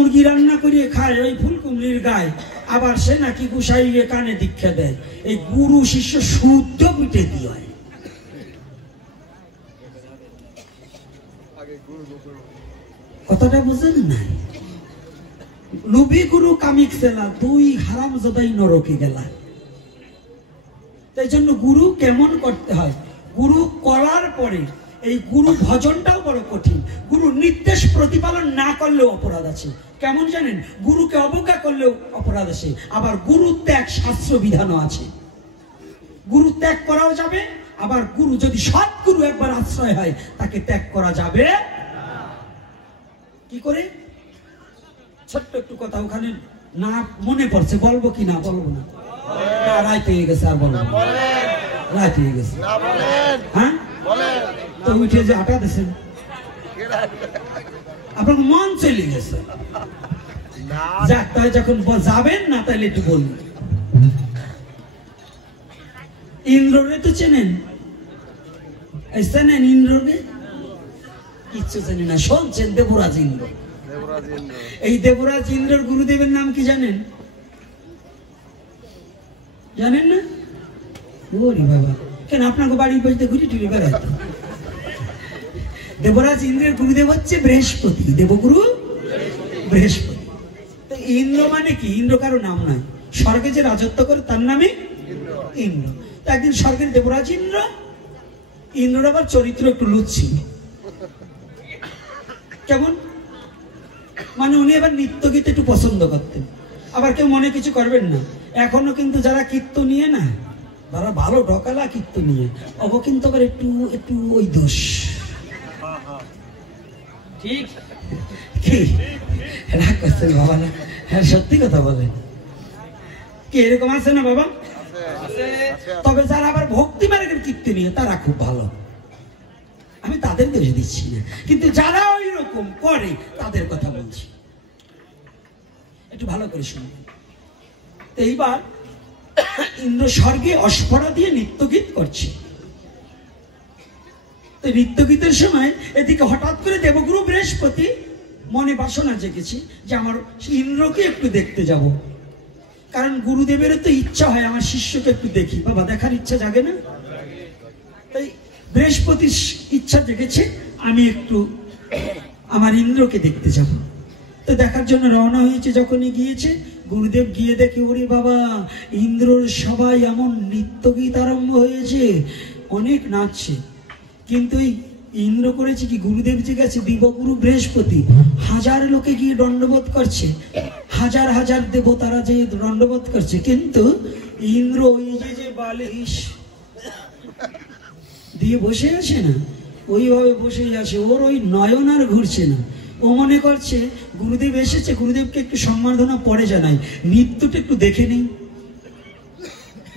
মুরগি রান্না করিয়ে খায় ওই ফুলকুমলির গায়ে, আবার সে নাকি গুসাইয়ে কানে দীক্ষা দেয়। এই গুরু শিষ্য শুদ্ধ পিঠে দিয়ে হয়। কথাটা বুঝেন না? নবী গুরু কামিক সেলা, দুই হারাম জদাই নরকে গেলা। তাই জন্য গুরু কেমন করতে হয়, গুরু করার পরে এই গুরু ভজনটাও বড় কঠিন। গুরু নির্দেশ প্রতিপালন না করলেও অপরাধ আছে। কেমন জানেন? গুরুকে অবজ্ঞা করলেও অপরাধ আছে। আবার গুরু ত্যাগ শাস্ত্র বিধানও আছে। গুরু ত্যাগ করাও যাবে, আবার গুরু যদি সৎগুরু একবার আশ্রয় হয় তাকে ত্যাগ করা যাবে কি করে? ছোট্ট একটু কথা ওখানে না মনে পড়ছে, বলবো কি না বলবো না? রায় পেয়ে গেছে, আর বলবো রায় পেয়ে গেছে। হ্যাঁ, তো উঠে যে আটা দিয়েছেন আপনার মন চলে গেছে। যাক, তাই যখন যাবেন না তাহলে একটু বলুন। ইন্দ্ররে তো চেনেন? চেনেন ইন্দ্রকে? কিচ্ছু জানি না, শুনছেন দেবরাজ ইন্দ্র। এই দেবরাজ ইন্দ্রের গুরুদেবের নাম কি জানেন? জানেন না? ওরে বাবা, কেন আপনাকে বাড়ির বসতে ঘুরি টুরি বেড়াইতো? দেবরাজ ইন্দ্রের গুরুদেব হচ্ছে বৃহস্পতি, দেবগুরু বৃহস্পতি। তো ইন্দ্র মানে কি? ইন্দ্র কারো নাম নয়, স্বর্গে যে রাজত্ব করে তার নামে ইন্দ্র। তো একদিন স্বর্গের দেবরাজ ইন্দ্র, ইন্দ্রর আবার চরিত্র একটু লুচ্ছি। কেমন মানে? উনি আবার নৃত্য গীত একটু পছন্দ করতেন। আবার কেউ মনে কিছু করবেন না, এখনো কিন্তু যারা কীর্তন নিয়ে না, যারা ভালো ঢকালা কীর্তন নিয়ে, অব কিন্তু আবার একটু একটু ওই দোষ। ঠিক কি রাগ করছেন বাবা? না, হ্যাঁ সত্যি কথা বলেন। কি এরকম আছে না বাবা? তবে যারা আবার ভক্তি মার্গের কীর্তন নিয়ে তারা খুব ভালো, আমি তাদের দোষ দিচ্ছি না, কিন্তু যারা ওই রকম করে তাদের কথা বলছি, একটু ভালো করে শুনবেন। এইবার ইন্দ্র স্বর্গে অস্পরা দিয়ে নৃত্যগীত করছে। তো নৃত্যগীতের সময় এদিকে হঠাৎ করে দেবগুরু বৃহস্পতি মনে বাসনা জেগেছে যে আমার ইন্দ্রকে একটু দেখতে যাব। কারণ গুরুদেবেরও তো ইচ্ছা হয় আমার শিষ্যকে একটু দেখি। বাবা, দেখার ইচ্ছা জাগে না? তাই বৃহস্পতির ইচ্ছা জেগেছে আমি একটু আমার ইন্দ্রকে দেখতে যাব। তো দেখার জন্য রওনা হয়েছে। যখনই গিয়েছে, গুরুদেব গিয়ে দেখে ওরে বাবা, ইন্দ্রর সবাই এমন নৃত্যগীত আরম্ভ হয়েছে, অনেক নাচছে। কিন্তু এই ইন্দ্র করেছে কি, গুরুদেব যে গেছে দেবগুরু বৃহস্পতি, হাজার লোকে গিয়ে দণ্ডবোধ করছে, হাজার হাজার দেবতারা যে দণ্ডবোধ করছে, কিন্তু ইন্দ্র ওই যে বালিশ দিয়ে বসে আছে না, ওইভাবে বসেই আছে। ওর ওই নয়ন আর ঘুরছে না। ও মনে করছে গুরুদেব এসেছে, গুরুদেবকে একটু সম্মাননা পরে জানাই, নৃত্যটা একটু দেখে নেই।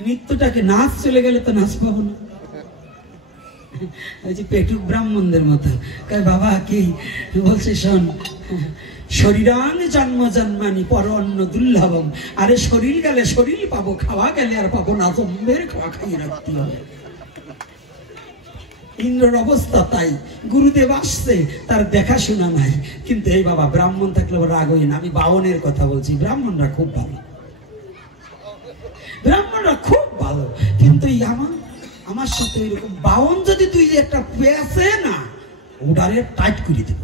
নৃত্যটাকে নাচ চলে গেলে তো নাচ পাবো না। ওই যে পেটুক ব্রাহ্মণদের মতো বাবা কি বলছে, শোন, শরীরাং জন্ম জন্মানি পর অন্ন দুর্লভম। আরে শরীর গেলে শরীর পাবো, খাওয়া গেলে আর পাবো না, জম্বের খাওয়া খাইয়ে রাখতে হবে। ইন্দ্রের অবস্থা তাই। গুরুদেব আসছে, তার দেখাশোনা নাই। কিন্তু এই বাবা, ব্রাহ্মণ থাকলে রাগ হই না। আমি বাউনের কথা বলছি, ব্রাহ্মণরা খুব ভালো, ব্রাহ্মণরা খুব ভালো। কিন্তু আমার সাথে এরকম বাউন যদি তুই একটা পেয়েছে না, ওটারে টাইট করে দেব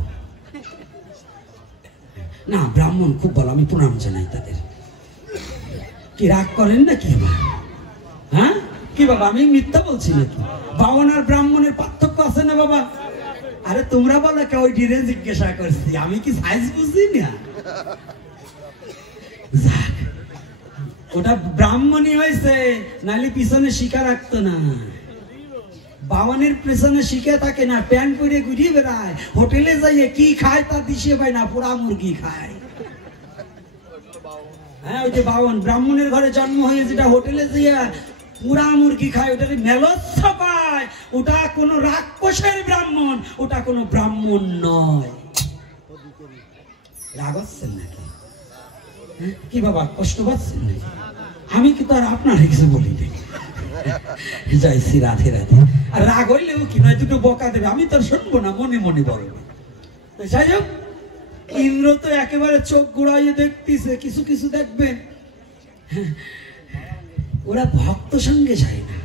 না। ব্রাহ্মণ খুব ভালো, আমি প্রণাম জানাই তাদের। কি রাগ করেন না কি? হ্যাঁ কি বাবা, আমি মিথ্যা বলছি নাকি? বাউন আর ব্রাহ্মণের পার্থক্য আছে না বাবা? আরে তোমরা বলো কে? ওই ডিরে জিজ্ঞাসা করছি, আমি কি সাইজ বুঝি না? ওটা ব্রাহ্মণই হয়েছে, নাহলে পিছনে শিখা রাখতো না। বাউনের পেছনে শিখে থাকে না, প্যান্ট পরে ঘুরিয়ে বেড়ায়, হোটেলে যাইয়ে কি খায় তা দিশে পায় না, পোড়া মুরগি খায়। হ্যাঁ, ওই যে বাউন, ব্রাহ্মণের ঘরে জন্ম হয়ে যেটা হোটেলে যাইয়া পুরা মুরগি খায়, ওটাকে মেলচ্ছ পায়। ওটা কোনো রাক্ষসের ব্রাহ্মণ, ওটা কোনো ব্রাহ্মণ নয়। রাগ হচ্ছেন নাকি? কি বাবা, কষ্ট পাচ্ছেন নাকি? আমি কিন্তু আর আপনার কিছু বলি নাই। যাইছি রাধে রাধে। আর রাগ হইলেও কি নয়, দুটো বকা দেবে, আমি তো শুনবো না, মনে মনে বলবো। যাই হোক, ইন্দ্র তো একেবারে চোখ ঘুরাইয়ে দেখতেছে। কিছু কিছু দেখবেন ওরা ভক্ত সঙ্গে যায় না,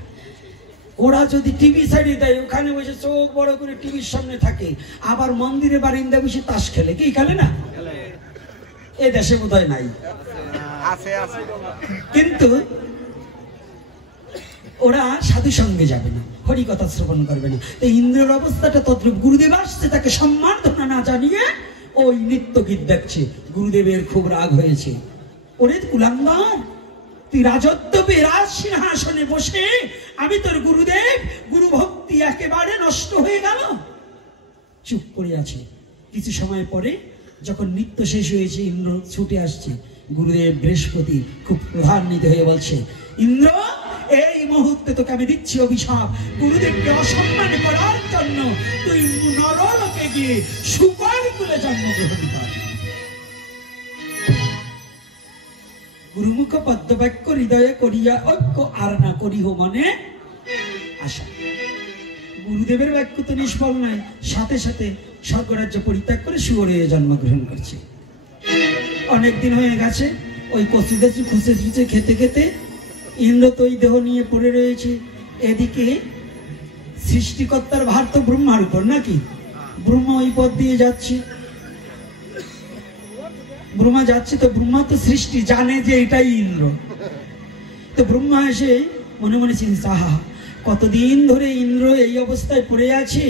ওরা যদি টিভি ছাড়িয়ে দেয় ওখানে বসে চোখ বড় করে টিভির সামনে থাকে, আবার মন্দিরে বারিন্দা বসে তাস খেলে। কি খেলে না? এ দেশে বোধহয় নাই, কিন্তু ওরা সাধু সঙ্গে যাবে না, হরি কথা শ্রবণ করবে না। তো ইন্দ্রের অবস্থাটা তদ্রূপ। গুরুদেব আসছে, তাকে সম্মাননা না জানিয়ে ওই নৃত্য গীত দেখছে। গুরুদেবের খুব রাগ হয়েছে। ওরে কুলাঙ্গার, তুই রাজত্ব বিরাজ সিংহাসনে বসে, আমি তোর গুরুদেব, গুরু ভক্তি একেবারে নষ্ট হয়ে গেল। চুপ করে আছে। কিছু সময় পরে যখন নৃত্য শেষ হয়েছে, ইন্দ্র ছুটে আসছে। গুরুদেব বৃহস্পতি খুব ক্রোধান্বিত হয়ে বলছে, ইন্দ্র, এই মুহূর্তে তোকে আমি দিচ্ছি অভিশাপ। গুরুদেবকে অসম্মান করার জন্য তুই নরলোকে গিয়ে শুকর কুলে জন্মগ্রহণ কর। গুরুমুখ পদ্মবাক্য হৃদয়ে করিয়া ঐক্য আর না করিহ মনে আশা। গুরুদেবের বাক্য তো নিষ্ফল নয়, সাথে সাথে স্বর্গরাজ্য পরিত্যাগ করে শুয়োরে জন্মগ্রহণ করছে। অনেকদিন হয়ে গেছে, ওই কচু কচু খুঁচে খুঁচে খেতে খেতে ইন্দ্র তো ওই দেহ নিয়ে পড়ে রয়েছে। এদিকে সৃষ্টিকর্তার ভার তো ব্রহ্মার উপর নাকি? ব্রহ্মা ওই পথ দিয়ে যাচ্ছে, ব্রহ্মা যাচ্ছে। তো ব্রহ্মা তো সৃষ্টি, জানে যে এটাই ইন্দ্র। তো ব্রহ্মা এসে মনে মনে চিন্তা, আহা, কতদিন ধরে ইন্দ্র এই অবস্থায় পড়ে আছে।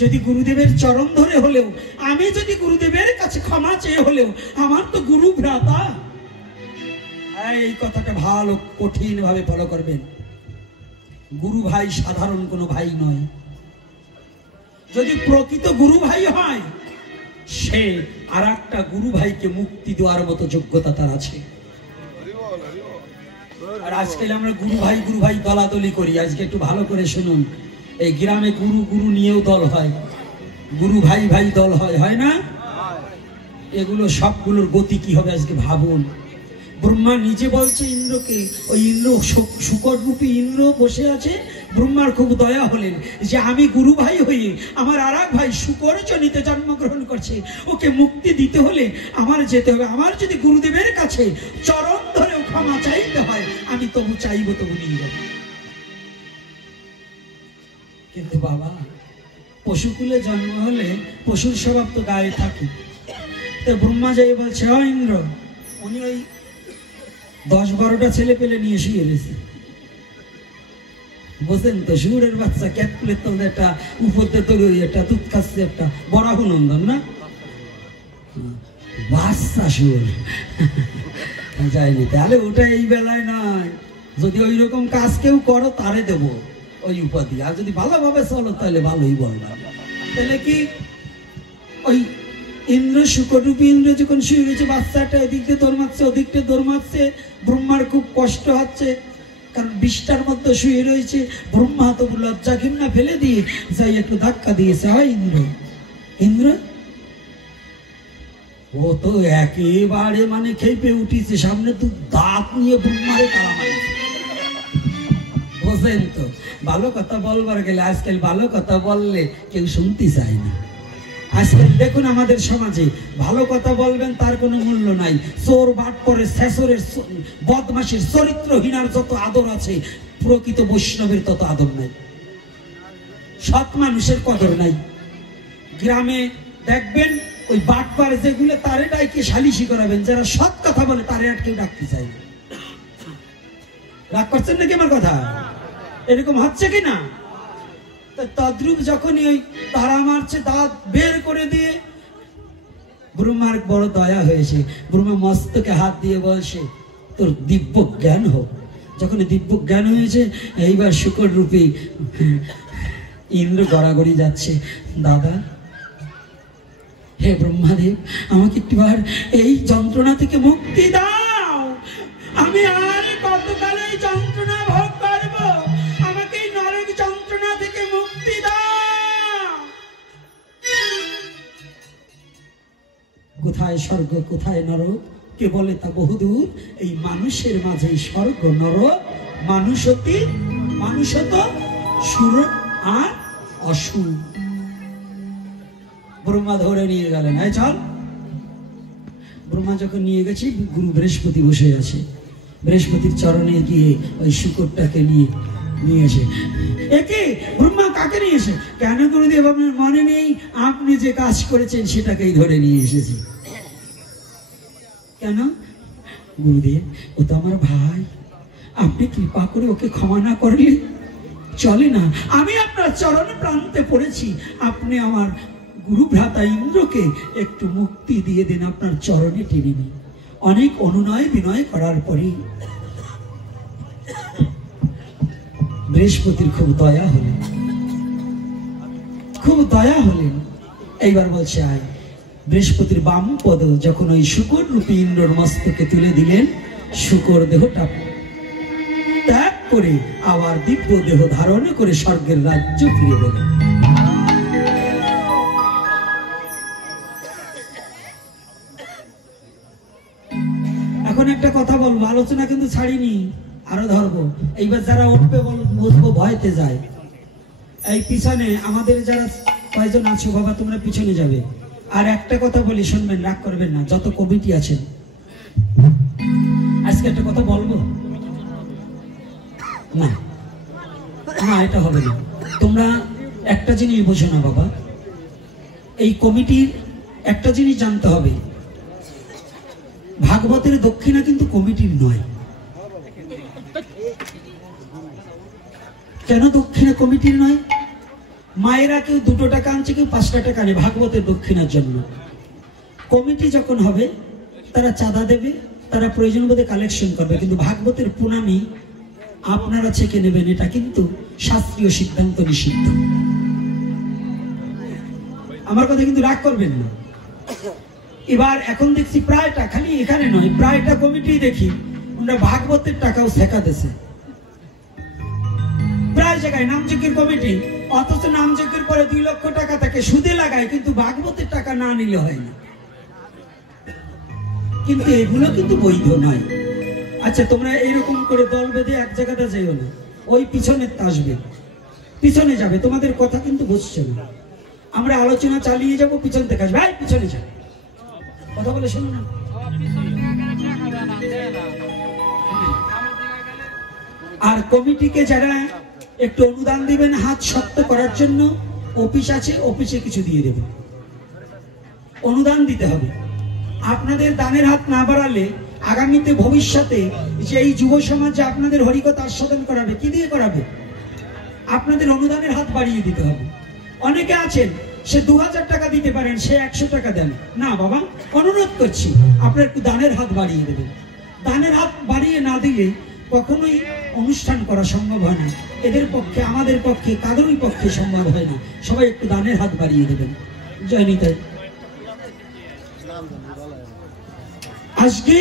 যদি গুরুদেবের চরণ ধরে হলেও, আমি যদি গুরুদেবের কাছে ক্ষমা চেয়ে হলেও, আমার তো গুরু ভ্রাতা। এই কথাটা ভালো কঠিন ভাবে ফলো করবেন। গুরু ভাই সাধারণ কোনো ভাই নয়। যদি প্রকৃত গুরু ভাই হয়, সে আর একটা গুরু ভাইকে মুক্তি দেওয়ার মতো যোগ্যতা তার আছে। আর আজকাল আমরা গুরু ভাই দলাদলি করি। আজকে একটু ভালো করে শুনুন, এই গ্রামে গুরু গুরু নিয়েও দল হয়, গুরু ভাই ভাই দল হয়, হয় না? এগুলো সবগুলোর গতি কি হবে আজকে ভাবুন। ব্রহ্মা নিজে বলছে ইন্দ্রকে, ওই ইন্দ্র শুকররূপী ইন্দ্র বসে আছে। ব্রহ্মার খুব দয়া হলেন যে আমি গুরু ভাই হয়ে আমার আর এক ভাই শুকর জনিতে জন্মগ্রহণ করছে, ওকে মুক্তি দিতে হলে আমার যেতে হবে। আমার যদি গুরুদেবের কাছে চরণ ধরেও ক্ষমা চাইতে হয়, আমি তবু চাইবো, তবু নিয়ে যাব। কিন্তু বাবা, পশুকুলে জন্ম হলে পশুর স্বভাব তো গায়ে থাকে। তো ব্রহ্মা যাই বলছে, ও ইন্দ্র, উনি ওই 10-12টা ছেলে পেলে নিয়ে শুয়ে রয়েছে। বলছেন তো, শুয়োরের বাচ্চা ক্যাটকুলের তো একটা উপর দিয়ে একটা দুধ খাচ্ছে, একটা বরাহ নন্দন না বাচ্চা শুয়োর যায়নি। তাহলে ওটা এই বেলায় নয়, যদি ওই রকম কাজ কেউ করো তারে দেব ওই উপাধি। আর যদি ভালোভাবে চলো তাহলে ভালোই বলবা। তাহলে কি ওই ইন্দ্র শুকররূপী ইন্দ্র যখন শুয়ে রয়েছে, বাচ্চাটা এদিক দিয়ে দৌড় মারছে, ওদিক দিয়ে দৌড় মারছে। ব্রহ্মার খুব কষ্ট হচ্ছে, কারণ বিষ্ঠার মধ্যে শুয়ে রয়েছে। ব্রহ্মা তো লজ্জা ঘৃণা ফেলে দিয়ে যাই একটু ধাক্কা দিয়েছে, হয় ইন্দ্র, ইন্দ্র ও তো একেবারে মানে খেপে উঠিছে, সামনে তো দাঁত নিয়ে ব্রহ্মারে তারা মারছে। বোঝেন তো, ভালো কথা বলবার গেলে আজকাল ভালো কথা বললে কেউ শুনতে চায় না। আজকাল দেখুন আমাদের সমাজে ভালো কথা বলবেন তার কোনো মূল্য নাই। চোর বাটপরের শেষরের বদমাশের চরিত্রহীনার যত আদর আছে, প্রকৃত বৈষ্ণবের তত আদর নাই। সৎ মানুষের কদর নাই। গ্রামে দেখবেন ওই বাটপার যেগুলো, তারে ডাইকে সালিশি করাবেন। যারা সৎ কথা বলে তারে আর কেউ ডাকতে চায় না। রাগ করছেন নাকি আমার কথা? এরকম হচ্ছে কি না? তদ্রূপ যখনই ওই তারা মারছে, দাঁত বের করে দিয়ে ব্রহ্মার বড় দয়া হয়েছে। ব্রহ্মা মস্তকে হাত দিয়ে বলছে, তোর দিব্য জ্ঞান হোক। যখন দিব্য জ্ঞান হয়েছে, এইবার শুকর রূপী ইন্দ্র গড়াগড়ি যাচ্ছে, দাদা, হে ব্রহ্মাদেব, আমাকে একটিবার এই যন্ত্রণা থেকে মুক্তি দাও। আমি আর কতকাল এই যন্ত্রণা ভোগ করবো? আমাকে এই নরক যন্ত্রণা থেকে মুক্তি দাও। কোথায় স্বর্গ কোথায় নরক কে বলে তা বহুদূর। এই মানুষের মাঝে স্বর্গ নরক, মানুষত সুর আর অসুর। ব্রহ্মা ধরে নিয়ে গেলেন, চল ব্রহ্মা যখন নিয়ে গেছে, গুরু বৃহস্পতি বসে আছে, বৃহস্পতির চরণে গিয়ে ওই শুকরটাকে নিয়ে এসে, একে ব্রহ্মা কাকে নিয়ে এসে? কেন গুরুদেব আপনার মনে নেই? আপনি যে কাজ করেছেন সেটাকেই ধরে নিয়ে এসেছি। কেন? গুরুদেব ও তো আমার ভাই, আপনি কৃপা করে ওকে ক্ষমা না করলে চলে না। আমি আপনার চরণে প্রান্তে পড়েছি, আপনি আমার গুরু ভ্রাতা ইন্দ্রকে একটু মুক্তি দিয়ে দেন, আপনার চরণে টেনে নিন। অনেক অনুনয় বিনয় করার পরে বৃহস্পতির খুব দয়া হলেন, খুব দয়া হলেন। এইবার বলছে আয়। বৃহস্পতির বাম পদ যখন ওই শুকর রূপী ইন্দ্রর মস্তকে তুলে দিলেন, শুকর দেহটা ত্যাগ করে আবার দিব্য দেহ ধারণ করে স্বর্গের রাজ্য ফিরে গেলেন। এখন একটা কথা বলবো, আলোচনা কিন্তু ছাড়িনি, আরো ধরবো। এইবার যারা উঠবে বলবো ভয়তে যায়। এই পিছনে আমাদের যারা কয়জন আছো বাবা, তোমরা পিছনে যাবে। আর একটা কথা বলি, শুনবেন, রাগ করবেন না, যত কমিটি আছেন। আজকে একটা কথা বলবো না, না এটা হবে না। তোমরা একটা জিনিস বোঝো না বাবা, এই কমিটির একটা জিনিস জানতে হবে, ভাগবতের দক্ষিণা কিন্তু কমিটির নয়। কেন দক্ষিণা কমিটির নয়? মায়েরা কেউ 2 টাকা আনছে, কেউ 5 টাকা আনে ভাগবতের দক্ষিণার জন্য। কমিটি যখন হবে তারা চাঁদা দেবে, তারা প্রয়োজন বোধে কালেকশন করবে, কিন্তু ভাগবতের প্রণামী আপনারা ছেকে নেবেন, এটা কিন্তু শাস্ত্রীয় সিদ্ধান্ত, নিষিদ্ধ। আমার কথা কিন্তু রাগ করবেন না। এবার এখন দেখছি প্রায়টা, খালি এখানে নয়, প্রায়টা কমিটি দেখি ওরা ভাগবতের টাকাও শেখা দিয়েছে। প্রায় জায়গায় নামযজ্ঞের কমিটি, অথচ নামযজ্ঞের পরে 2 লক্ষ টাকা তাকে সুদে লাগায়, কিন্তু ভাগবতের টাকা না নিলে হয় না। কিন্তু এগুলো কিন্তু বৈধ নয়। আচ্ছা, তোমরা এইরকম করে দল বেঁধে এক জায়গাটা যাইও না, ওই পিছনে আসবে, পিছনে যাবে, তোমাদের কথা কিন্তু বুঝছে না। আমরা আলোচনা চালিয়ে যাব, পিছন থেকে আসবে, পিছনে যাবে, কথা বলে শোনো না। আর কমিটিকে যারা একটু অনুদান দিবেন হাত শক্ত করার জন্য, অফিস আছে, অফিসে কিছু দিয়ে দেবেন, অনুদান দিতে হবে। আপনাদের দানের হাত না বাড়ালে আগামীতে ভবিষ্যতে যে এই যুব সমাজে আপনাদের হরিকথা আস্বাদন করাবে, কি দিয়ে করাবে? আপনাদের অনুদানের হাত বাড়িয়ে দিতে হবে। অনেকে আছেন সে 2000 টাকা দিতে পারেন, সে 100 টাকা দেন না। বাবা অনুরোধ করছি, আপনার একটু দানের হাত বাড়িয়ে দেবেন। দানের হাত বাড়িয়ে না দিলে কখনোই অনুষ্ঠান করা সম্ভব হয় না। এদের পক্ষে, আমাদের পক্ষে, কারোরই পক্ষে সম্ভব হয় না। সবাই একটু দানের হাত বাড়িয়ে দেবেন। জয় নিতাই। আজকে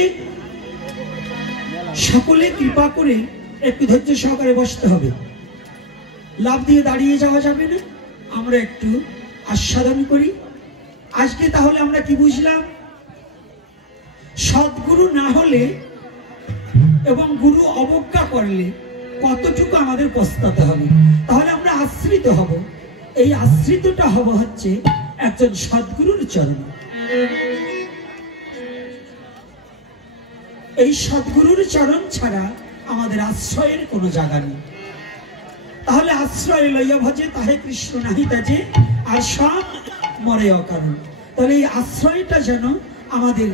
সকলে কৃপা করে একটু ধৈর্য সহকারে বসতে হবে, লাভ দিয়ে দাঁড়িয়ে যাওয়া যাবে না। আমরা একটু আস্বাদন করি। আজকে তাহলে আমরা কি বুঝলাম? সদ্গুরু না হলে এবং গুরু অবজ্ঞা করলে কতটুকু আমাদের পস্তাতে হবে। তাহলে আমরা আশ্রিত হব। এই আশ্রিতটা হব হচ্ছে একজন সদ্গুরুর চরণ। এই সদ্গুরুর চরণ ছাড়া আমাদের আশ্রয়ের কোনো জায়গা নেই। তাহলে আশ্রয় লইয়া ভজে তাহে কৃষ্ণ নাহি তাজে, আর সব মরে অকারণ। তাহলে এই আশ্রয়টা যেন আমাদের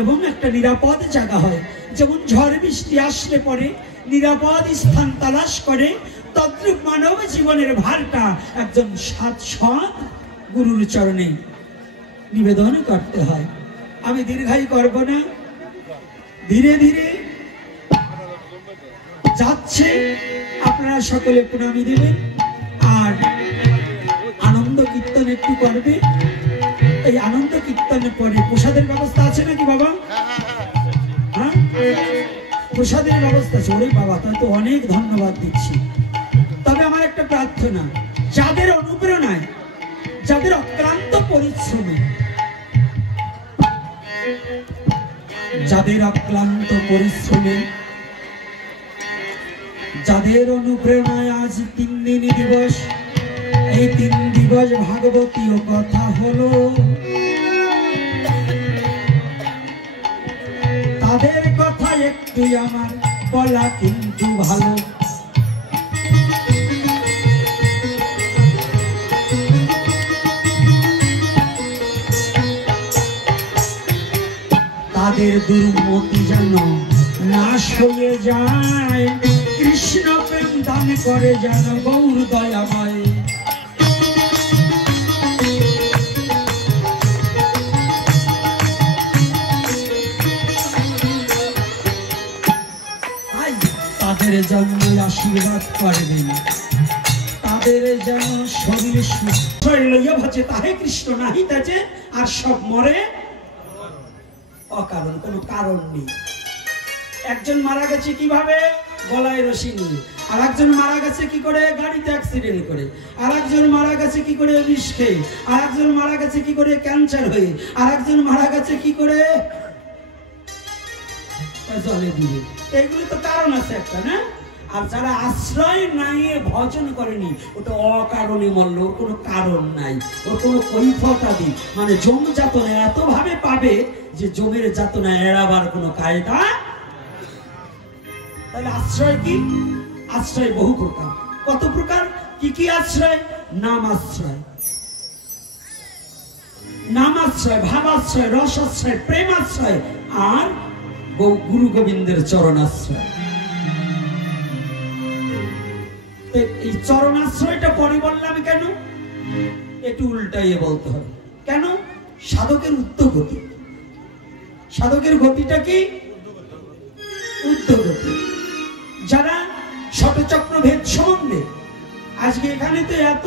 এবং একটা নিরাপদ জায়গা হয়। যেমন ঝড় বৃষ্টি আসলে পরে নিরাপদ স্থান তালাশ করে, তদ্রূপ মানব জীবনের ভারটা একজন সৎ গুরুর চরণে নিবেদন করতে হয়। আমি দীর্ঘায়ু করব না, ধীরে ধীরে যাচ্ছে। আপনারা সকলে প্রণামী দেবেন আর আনন্দ কীর্তন একটু করবে। এই আনন্দ কীর্তনের পরে প্রসাদের ব্যবস্থা আছে নাকি বাবা? হ্যাঁ, প্রসাদের ব্যবস্থা আছে। ওরে বাবা, তাই তো অনেক ধন্যবাদ দিচ্ছি। তবে আমার একটা প্রার্থনা, যাদের অনুপ্রেরণায়, যাদের অক্লান্ত পরিশ্রমে, যাদের অক্লান্ত পরিশ্রমে, যাদের অনুপ্রেরণায় আজ 3 দিন দিবস, এই 3 দিবস ভাগবতীয় কথা হলো। তাদের কথা একটু আমার বলা কিন্তু ভালো। তাদের দুর্মতি যেন নাশ হয়ে যায়, কৃষ্ণ প্রেম দান করে যেন গৌর দয়াময়। তাদের জন্য আশীর্বাদ করবেন, তাদের যেন শরীর সুস্থ লইয়া ভাজে তাহে কৃষ্ণ নাহি তাজে, আর সব মরে অকারণ, কোনো কারণ নেই। একজন মারা গেছে কিভাবে? গলায় রশি নিয়ে। আর একজন মারা গেছে কি করে? গাড়িতে অ্যাক্সিডেন্ট করে। আর একজন মারা গেছে কি করে? বিষ খেয়ে। আর একজন মারা গেছে কি করে? ক্যান্সার হয়ে। আর একজন মারা গেছে কি করে? জলে ডুবে। এইগুলো তো কারণ আছে একটা, না? আর যারা আশ্রয় নাই ভজন করেনি, ওটা অকারণে মরল, ওর কোনো কারণ নাই, ওর কোনো কৈফতাদি মানে জম যাতনা এত ভাবে পাবে যে জমের যাতনা এড়াবার কোনো কায়দা। তাহলে আশ্রয় কি? আশ্রয় বহু প্রকার। কত প্রকার? কি কি আশ্রয়? নাম আশ্রয়, নাম আশ্রয়, ভাব আশ্রয়, রস আশ্রয়, প্রেম আশ্রয়, আর গুরু গোবিন্দের চরণ আশ্রয়। এই চরণাশ্রয়টা পরে বললাম কেন? একটু উল্টাইয়ে বলতে হবে। কেন? সাধকের উদ্ধগতি। সাধকের গতিটা কি? উদ্ধগতি। যারা ষটচক্র ভেদ সম্বন্ধে, আজকে এখানে তো এত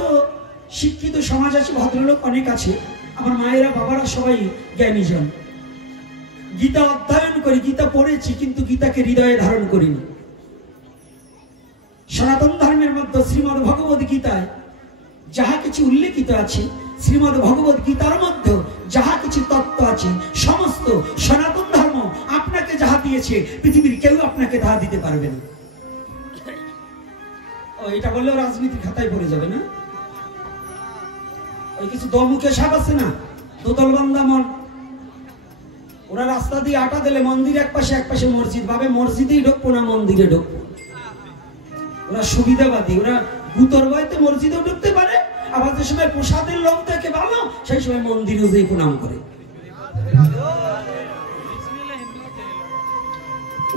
শিক্ষিত সমাজ আছে, ভদ্রলোক অনেক আছে, আমার মায়েরা বাবারা সবাই জ্ঞানীজন। গীতা অধ্যয়ন করি, গীতা পড়েছি, কিন্তু গীতাকে হৃদয়ে ধারণ করিনি। সনাতন ধর্মের মধ্যে শ্রীমদ্ ভগবদ গীতায় যাহা কিছু উল্লেখিত আছে, শ্রীমদ্ ভগবদ গীতার মধ্যে যাহা কিছু তত্ত্ব আছে, সমস্ত সনাতন ধর্ম আপনাকে যাহা দিয়েছে পৃথিবীর কেউ আপনাকে তাহা দিতে পারবে না। এটা বললেও রাজনীতির খাতায় পড়ে যাবে না? ওই কিছু দমুখে সাপ আছে না, দোতল বান্দা মন, ওরা রাস্তা দিয়ে আটা দিলে মন্দির এক পাশে এক পাশে মসজিদ, ভাবে মসজিদেই ঢুকবো না মন্দিরে ঢুকবো। ওরা সুবিধাবাদী, ওরা গুতর বইতে মসজিদেও ঢুকতে পারে, আবার যে সময় প্রসাদের লোক দেখে ভালো সেই সময় মন্দিরে যেই প্রণাম করে।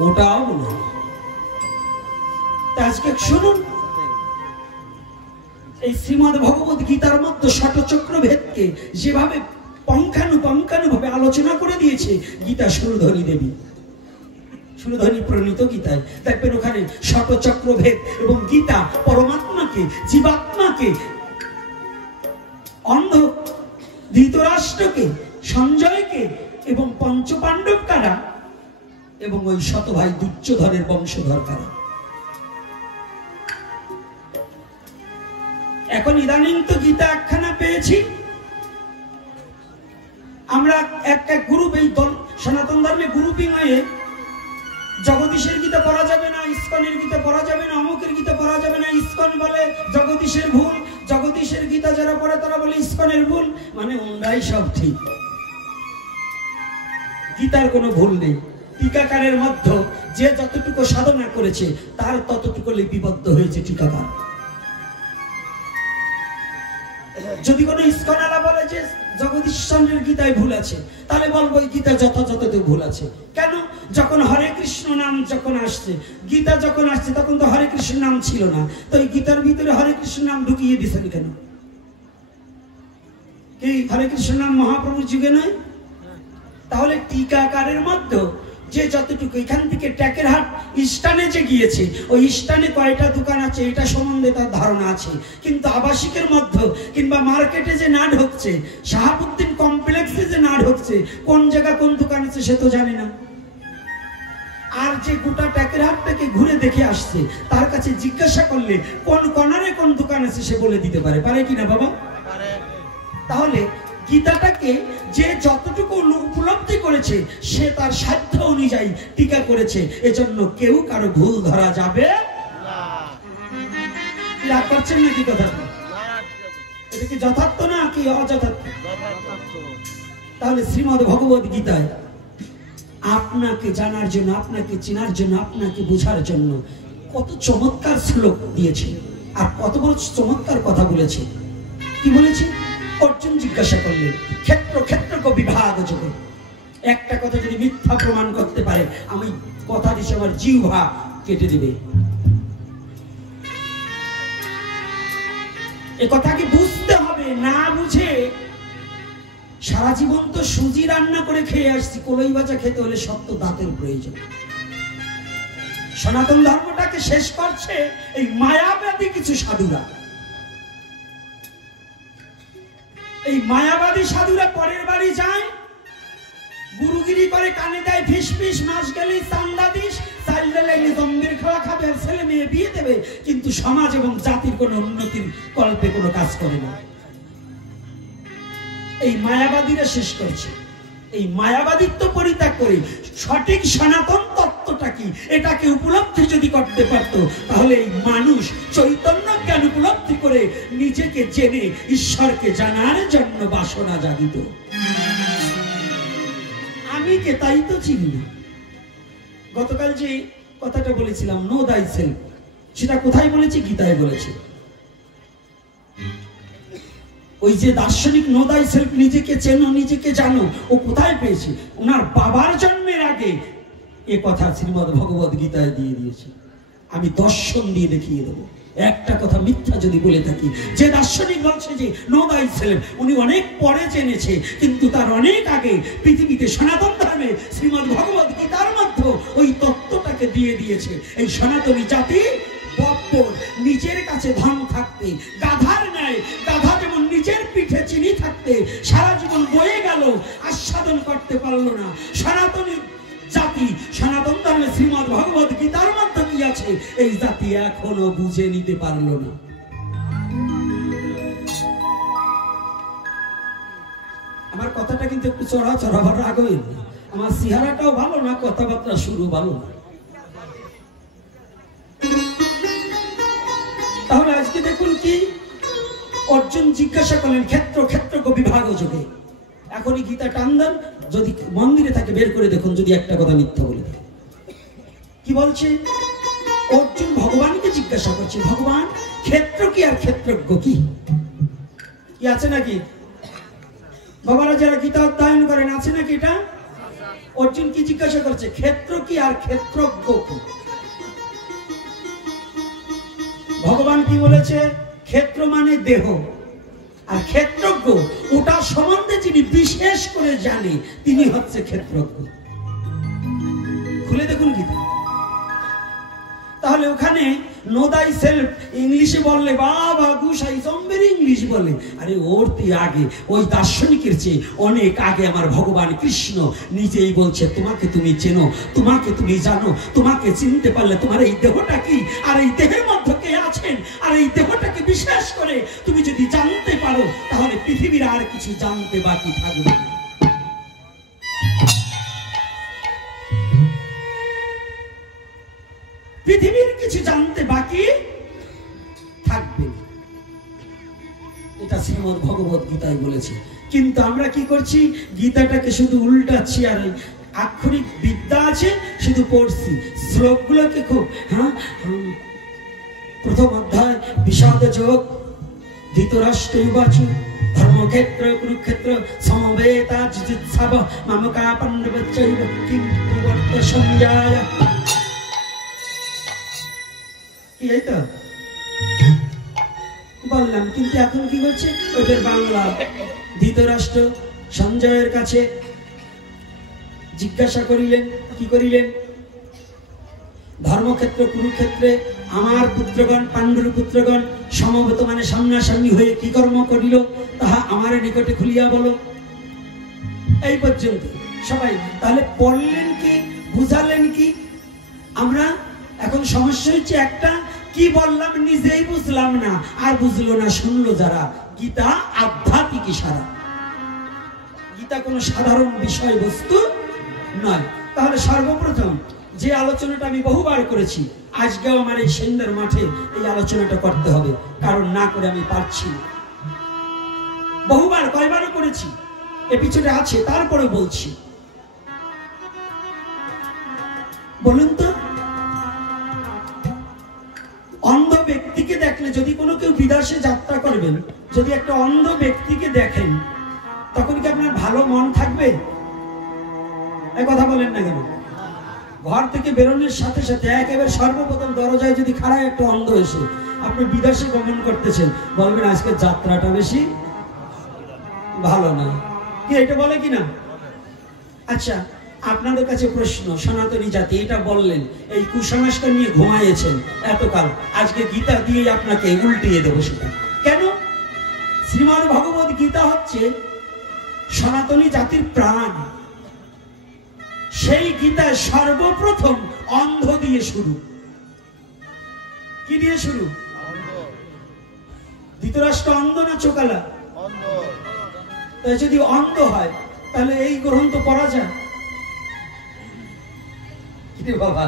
ওটাও মনে হয়। আজকে শুনুন, এই শ্রীমদ্ ভগবদ গীতার মধ্যে ষটচক্র ভেদকে যেভাবে পঙ্খানুপঙ্খানুভাবে আলোচনা করে দিয়েছে গীতা সুরধনী দেবী, সুরধনী প্রণীত গীতায় দেখবেন ওখানে ষটচক্র ভেদ এবং গীতা পরমাত্মাকে, জীবাত্মাকে, অন্ধ ধৃতরাষ্ট্রকে, সঞ্জয়কে এবং পঞ্চপাণ্ডব কারা এবং ওই শত ভাই দুর্যোধনের বংশধর কারা। এখন ইদানিং তো গীতা একখানা পেয়েছি আমরা, এক এক গ্রুপ, এই সনাতন ধর্মে গ্রুপিং হয়ে জগদীশের গীতা পড়া যাবে না, ইস্কনের গীতা পড়া যাবে না, অমুকের গীতা পড়া যাবে না। ইস্কন বলে জগদীশের ভুল, জগদীশের গীতা যারা পড়ে তারা বলে ইস্কনের ভুল, মানে ওরাই সব ঠিক। গীতার কোনো ভুল নেই। টিকাকারের মধ্যে যে যতটুকু সাধনা করেছে তার ততটুকু লিপিবদ্ধ হয়েছে টিকাকার। যদি কোনো ইস্কনালা বলে যে জগদীশ চন্দ্রের গীতায় ভুল আছে, তাহলে বলবো এই গীতা যথাযথ ভুল আছে। কেন? যখন হরে কৃষ্ণ নাম যখন আসছে, গীতা যখন আসছে তখন তো হরে কৃষ্ণ নাম ছিল না, তো এই গীতার ভিতরে হরে কৃষ্ণ নাম ঢুকিয়ে দিয়েছেন কেন? কি হরে কৃষ্ণ নাম মহাপ্রভুর যুগে নয়? তাহলে টিকাকারের মধ্যে যে যতটুকু, এখান থেকে ট্যাকেরহাট স্টানে যে গিয়েছে, ওই স্টানে কয়টা দোকান আছে এটা সম্বন্ধে তার ধারণা আছে, কিন্তু আবাসিকের মধ্যে কিংবা মার্কেটে যে না ঢুকছে, শাহাবুদ্দিন কমপ্লেক্সে যে না ঢুকছে, কোন জায়গা কোন দোকান আছে সে তো জানে না। আর যে গোটা ট্যাকেরহাটটাকে ঘুরে দেখে আসছে, তার কাছে জিজ্ঞাসা করলে কোন কর্নারে কোন দোকান আছে সে বলে দিতে পারে, পারে কিনা বাবা? তাহলে গীতাটাকে যে যতটুকু উপলব্ধি করেছে সে তার সাধ্য অনুযায়ী টিকা করেছে, এজন্য কেউ কারো ভুল ধরা যাবে না। রাগ করছেন নাকি কথাটা? এটা কি যথার্থ না কি অযথার্থ? তাহলে শ্রীমদ্ ভগবদ গীতায় আপনাকে জানার জন্য, আপনাকে চেনার জন্য, আপনাকে বোঝার জন্য কত চমৎকার শ্লোক দিয়েছে আর কত বড় চমৎকার কথা বলেছে। কি বলেছে? অর্জুন জিজ্ঞাসা করলেন ক্ষেত্র ক্ষেত্রজ্ঞ বিভাগ যোগে। একটা কথা যদি মিথ্যা প্রমাণ করতে পারে আমি কথা দিচ্ছি আমার জিহ্বা কেটে দিবে। এ কথাকে বুঝতে হবে, না বুঝে সারা জীবন তো সুজি রান্না করে খেয়ে আসছি, কলই ভাজা খেতে হলে সত্য দাঁতের প্রয়োজন। সনাতন ধর্মটাকে শেষ করছে এই মায়াবাদী কিছু সাধুরা। এই মায়াবাদী সাধুরা পরের বাড়ি যায়, গুরুগিরি করে, কানে দেয় ফিস ফিস, মাস গেলেই চান্দা দিস, চাল দিলে জম্বির খাওয়া খাবে আর ছেলে মেয়ে বিয়ে দেবে, কিন্তু সমাজ এবং জাতির কোনো উন্নতির কল্পে কোনো কাজ করে না। এই মায়াবাদীরা শেষ করছে। এই মায়াবাদিত্ব পরিত্যাগ করে সঠিক সনাতন তত্ত্বটা কি এটাকে উপলব্ধি যদি করতে পারতো, তাহলে এই মানুষ চৈতন্য জ্ঞান উপলব্ধি করে নিজেকে জেনে ঈশ্বরকে জানার জন্য বাসনা জাগিত। আমি কে তাই তো চিনি না। গতকাল যে কথাটা বলেছিলাম নো দাই সেলফ, সেটা কোথায় বলেছে? গীতায় বলেছে। ওই যে দার্শনিক নো দাই সেলফ, নিজেকে চেনো নিজেকে জানো, ও কোথায় পেয়েছে? ওনার বাবার জন্মের আগে এ কথা শ্রীমদ ভগবত গীতায় দিয়ে দিয়েছে। আমি দর্শন দিয়ে দেখিয়ে দেবো। একটা কথা মিথ্যা যদি বলে থাকি, যে দার্শনিক বলছে যে নো দাই সেলফ, উনি অনেক পরে জেনেছে, কিন্তু তার অনেক আগে পৃথিবীতে সনাতন ধর্মে শ্রীমদ ভগবত গীতার মধ্যে ওই তত্ত্বটাকে দিয়ে দিয়েছে। এই সনাতনী জাতি বব্বর নিজের কাছে ধন থাকতে, গাধার ন্যায়, গাধা যেমন নিজের পিঠে চিনি থাকতে সারা জীবন বয়ে গেল, আস্বাদন করতে পারলো না। সনাতনী জাতি সনাতন ধর্মে শ্রীমদ ভগবত গীতার মধ্যে কি আছে এই জাতি এখনো বুঝে নিতে পারলো না। আমার কথাটা কিন্তু একটু চড়া চড়া রাগ হইল না, আমার চেহারাটাও ভালো না, কথাবার্তা শুরু ভালো না। তাহলে আজকে দেখুন কি অর্জুন জিজ্ঞাসা করলেন ক্ষেত্র ক্ষেত্রজ্ঞ বিভাগ যোগে। এখনই গীতা টান দেন, যদি মন্দিরে থাকে বের করে দেখুন যদি একটা কথা মিথ্যা বলে দেয়। কি বলছে? অর্জুন ভগবানকে জিজ্ঞাসা করছে, ভগবান ক্ষেত্র কি আর ক্ষেত্রজ্ঞ কি? কি আছে নাকি? বাবারা যারা গীতা অধ্যয়ন করেন আছে নাকি এটা? অর্জুন কি জিজ্ঞাসা করছে? ক্ষেত্র কি আর ক্ষেত্রজ্ঞ কি? ভগবান কি বলেছে? ক্ষেত্র মানে দেহ, আর ক্ষেত্রজ্ঞ ওটা সম্বন্ধে যিনি বিশেষ করে জানে তিনি হচ্ছে ক্ষেত্রজ্ঞ। খুলে দেখুন গীতা। তাহলে ওখানে নো দাই সেলফ ইংলিশে বললে বাবা গুসাই জম্বের ইংলিশ বলে, আরে ওর আগে ওই দার্শনিকের চেয়ে অনেক আগে আমার ভগবান কৃষ্ণ নিজেই বলছে তোমাকে তুমি চেনো, তোমাকে তুমি জানো, তোমাকে চিনতে পারলে তোমার এই দেহটা কি আর এই দেহের মধ্যে কে আছেন আর এই দেহটাকে বিশেষ করে তুমি যদি জানতে পারো তাহলে পৃথিবীর আর কিছু জানতে বাকি থাকবে না। পৃথিবীর কিছু জানতে বাকি থাকবে, এটা শ্রীমদ ভগবত গীতায় বলেছে। কিন্তু আমরা কি করছি? গীতাটাকে শুধু উল্টাচ্ছি, আর আক্ষরিক বিদ্যা আছে শুধু পড়ছি, শ্লোকগুলোকে খুব প্রথম অধ্যায় বিষাদ যোগ, ধৃতরাষ্ট্র উবাচু ধর্মক্ষেত্র কুরুক্ষেত্র সমবেতা যুযুৎসব মামকা পাণ্ডবচ্চৈব কিং প্রবর্ত সঞ্জয়। এই তো বললাম, কিন্তু এখন কি হচ্ছে? ওইটার বাংলা। ধৃতরাষ্ট্র সঞ্জয়ের কাছে জিজ্ঞাসা করিলেন, কি করিলেন? ধর্মক্ষেত্র কুরুক্ষেত্রে আমার পুত্রগণ পাণ্ডুর পুত্রগণ সমবেত মানে সামনাসামনি হয়ে কি কর্ম করিল তাহা আমার নিকটে খুলিয়া বলো। এই পর্যন্ত সবাই তাহলে পড়লেন কি, বুঝালেন কি? আমরা এখন সমস্যা হচ্ছে একটা, কি বললাম নিজেই বুঝলাম না, আর বুঝলো না শুনলো যারা। গীতা আধ্যাত্মিক ইশারা, গীতা কোনো সাধারণ বিষয়বস্তু নয়। তাহলে সর্বপ্রথম যে আলোচনাটা আমি বহুবার করেছি, আজকেও আমার এই সন্ধ্যার মাঠে এই আলোচনাটা করতে হবে, কারণ না করে আমি পারছি না। বহুবার কয়বারও করেছি, এ পিছনে আছে, তারপরে বলছি। বলুন তো, অন্ধ ব্যক্তিকে দেখলে, যদি কোনো কেউ বিদেশে যাত্রা করবেন, যদি একটা অন্ধ ব্যক্তিকে দেখেন, তখন কি আপনার ভালো মন থাকবে? এই কথা বলেন না কেন? ঘর থেকে বেরোনোর সাথে সাথে একেবারে সর্বপ্রথম দরজায় যদি খাড়ায় একটা অন্ধ এসে আপনি বিদেশে গমন করতেছেন, বলবেন আজকে যাত্রাটা বেশি ভালো না, কি এটা বলে কিনা? আচ্ছা, আপনাদের কাছে প্রশ্ন, সনাতনী জাতি এটা বললেন, এই কুসংস্কার নিয়ে ঘুমাইয়েছেন এতকাল, আজকে গীতা দিয়ে আপনাকে উল্টিয়ে দেবো সেটা কেন? শ্রীমদ্ ভগবত গীতা হচ্ছে সনাতনী জাতির প্রাণ। সেই গীতায় সর্বপ্রথম অন্ধ দিয়ে শুরু। কি দিয়ে শুরু? ধৃতরাষ্ট্র অন্ধ না চোকালা? তাই যদি অন্ধ হয় তাহলে এই গ্রন্থ পড়া যায়? বাবা,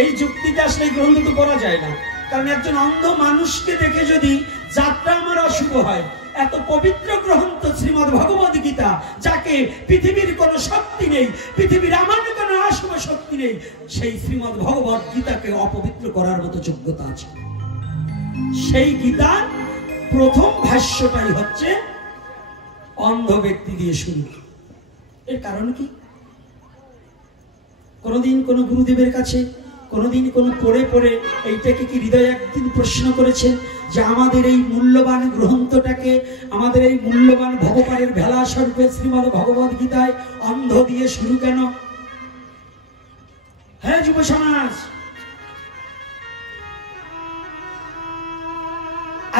এই যুক্তিতে আসলে এই গ্রন্থ তো পড়া যায় না। কারণ একজন অন্ধ মানুষকে দেখে যদি যাত্রা আমার অশুভ হয়, এত পবিত্র গ্রন্থ শ্রীমদ্ ভগবত গীতা, যাকে পৃথিবীর কোনো শক্তি নেই, পৃথিবীর আমার কোনো অশুভ শক্তি নেই, সেই শ্রীমদ্ ভগবত গীতাকে অপবিত্র করার মতো যোগ্যতা আছে। সেই গীতার প্রথম ভাষ্যটাই হচ্ছে অন্ধ ব্যক্তি দিয়ে শুরু। এর কারণ কি? কোনদিন কোন গুরুদেবের কাছে, কোনদিন কোন পড়ে পড়ে এইটাকে কি হৃদয়ে একদিন প্রশ্ন করেছেন যে আমাদের এই মূল্যবান গ্রন্থটাকে, আমাদের এই মূল্যবান ভগবানের ভেলা স্বরূপে শ্রীমদ্ ভগবত গীতায় অন্ধ দিয়ে শুরু কেন? হ্যাঁ যুব সমাজ,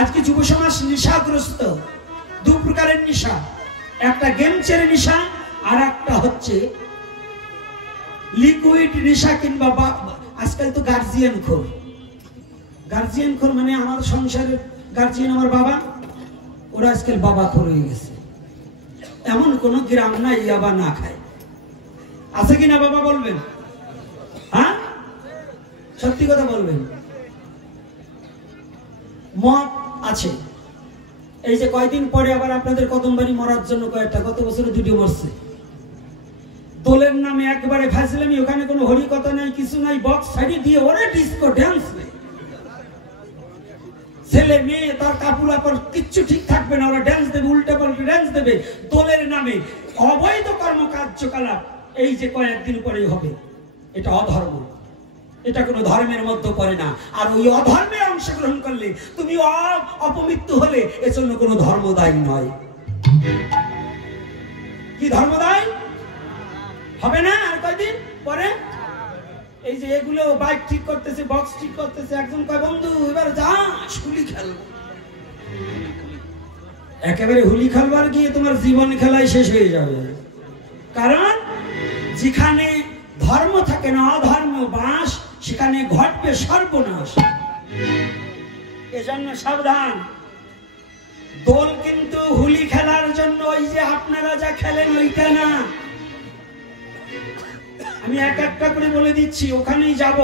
আজকে যুব সমাজ নেশাগ্রস্ত। দু প্রকারের নেশা, একটা গেম চেরে নেশা, আর একটা হচ্ছে লিকুইড নেশা, কিংবা আজকাল তো গার্জিয়ান খোর। গার্জিয়ান খোর মানে আমার সংসারের গার্জিয়ান আমার বাবা, ওরা আজকাল বাবা খোর হয়ে গেছে। এমন কোন গ্রাম না ইয়াবা না খায়, আছে কিনা বাবা বলবেন? হ্যাঁ, সত্যি কথা বলবেন। মদ আছে। এই যে কয়দিন পরে আবার আপনাদের কদমবাড়ি মরার জন্য কয়েকটা, গত বছরে দুটো মরছে। দোলের নামে একবারে ফাজলামি, ওখানে কোনো হরি কথা নাই, কিছু নাই, বক্স সাইডে দিয়ে ওরে ডিস্কো ড্যান্স নেই। ছেলে মেয়ে তার কাপড় আপর কিচ্ছু ঠিক থাকবে না, ওরা ড্যান্স দেবে, উল্টা পাল্টা ড্যান্স দেবে দোলের নামে। অবৈধ কর্ম কার্যকলাপ এই যে কয়েকদিন পরেই হবে, এটা অধর্ম, এটা কোনো ধর্মের মধ্যে পড়ে না। আর ওই অধর্মে অংশগ্রহণ করলে তুমি অপমৃত্যু হলে এর জন্য কোনো ধর্ম দায়ী নয়। কি ধর্ম দায়ী হবে না? আর কয়দিন পরে এই যে এগুলো বাইক ঠিক করতেছে, বক্স ঠিক করতেছে, একজন কয় বন্ধু এবার যা হুলি খেলবো। একেবারে হুলি খেলবার গিয়ে তোমার জীবন খেলাই শেষ হয়ে যাবে। কারণ যেখানে ধর্ম থাকে না, অধর্ম বাস, সেখানে ঘটবে সর্বনাশ। এজন্য সাবধান। দোল কিন্তু হুলি খেলার জন্য ওই যে আপনারা যা খেলেন ওইটা না। আমি এক একটা করে বলে দিচ্ছি, ওখানেই যাব,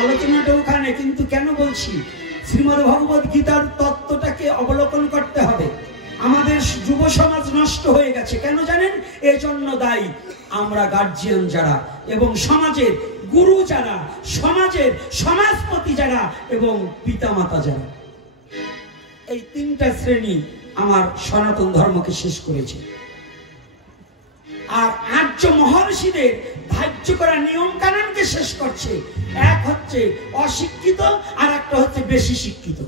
আলোচনাটা ওখানে। কিন্তু কেন বলছি, শ্রীমদ্ ভগবত গীতার তত্ত্বটাকে অবলোকন করতে হবে। আমাদের যুব সমাজ নষ্ট হয়ে গেছে কেন জানেন? এজন্য দায়ী আমরা গার্জিয়ান যারা, এবং সমাজের গুরু যারা, সমাজের সমাজপতি যারা, এবং পিতামাতা যারা। এই তিনটা শ্রেণী আমার সনাতন ধর্মকে শেষ করেছে। আর আর্য মহর্ষিদের ধার্য করা নিয়ম কানুনকে শেষ করছে। এক হচ্ছে অশিক্ষিত, আর একটা হচ্ছে বেশি শিক্ষিত।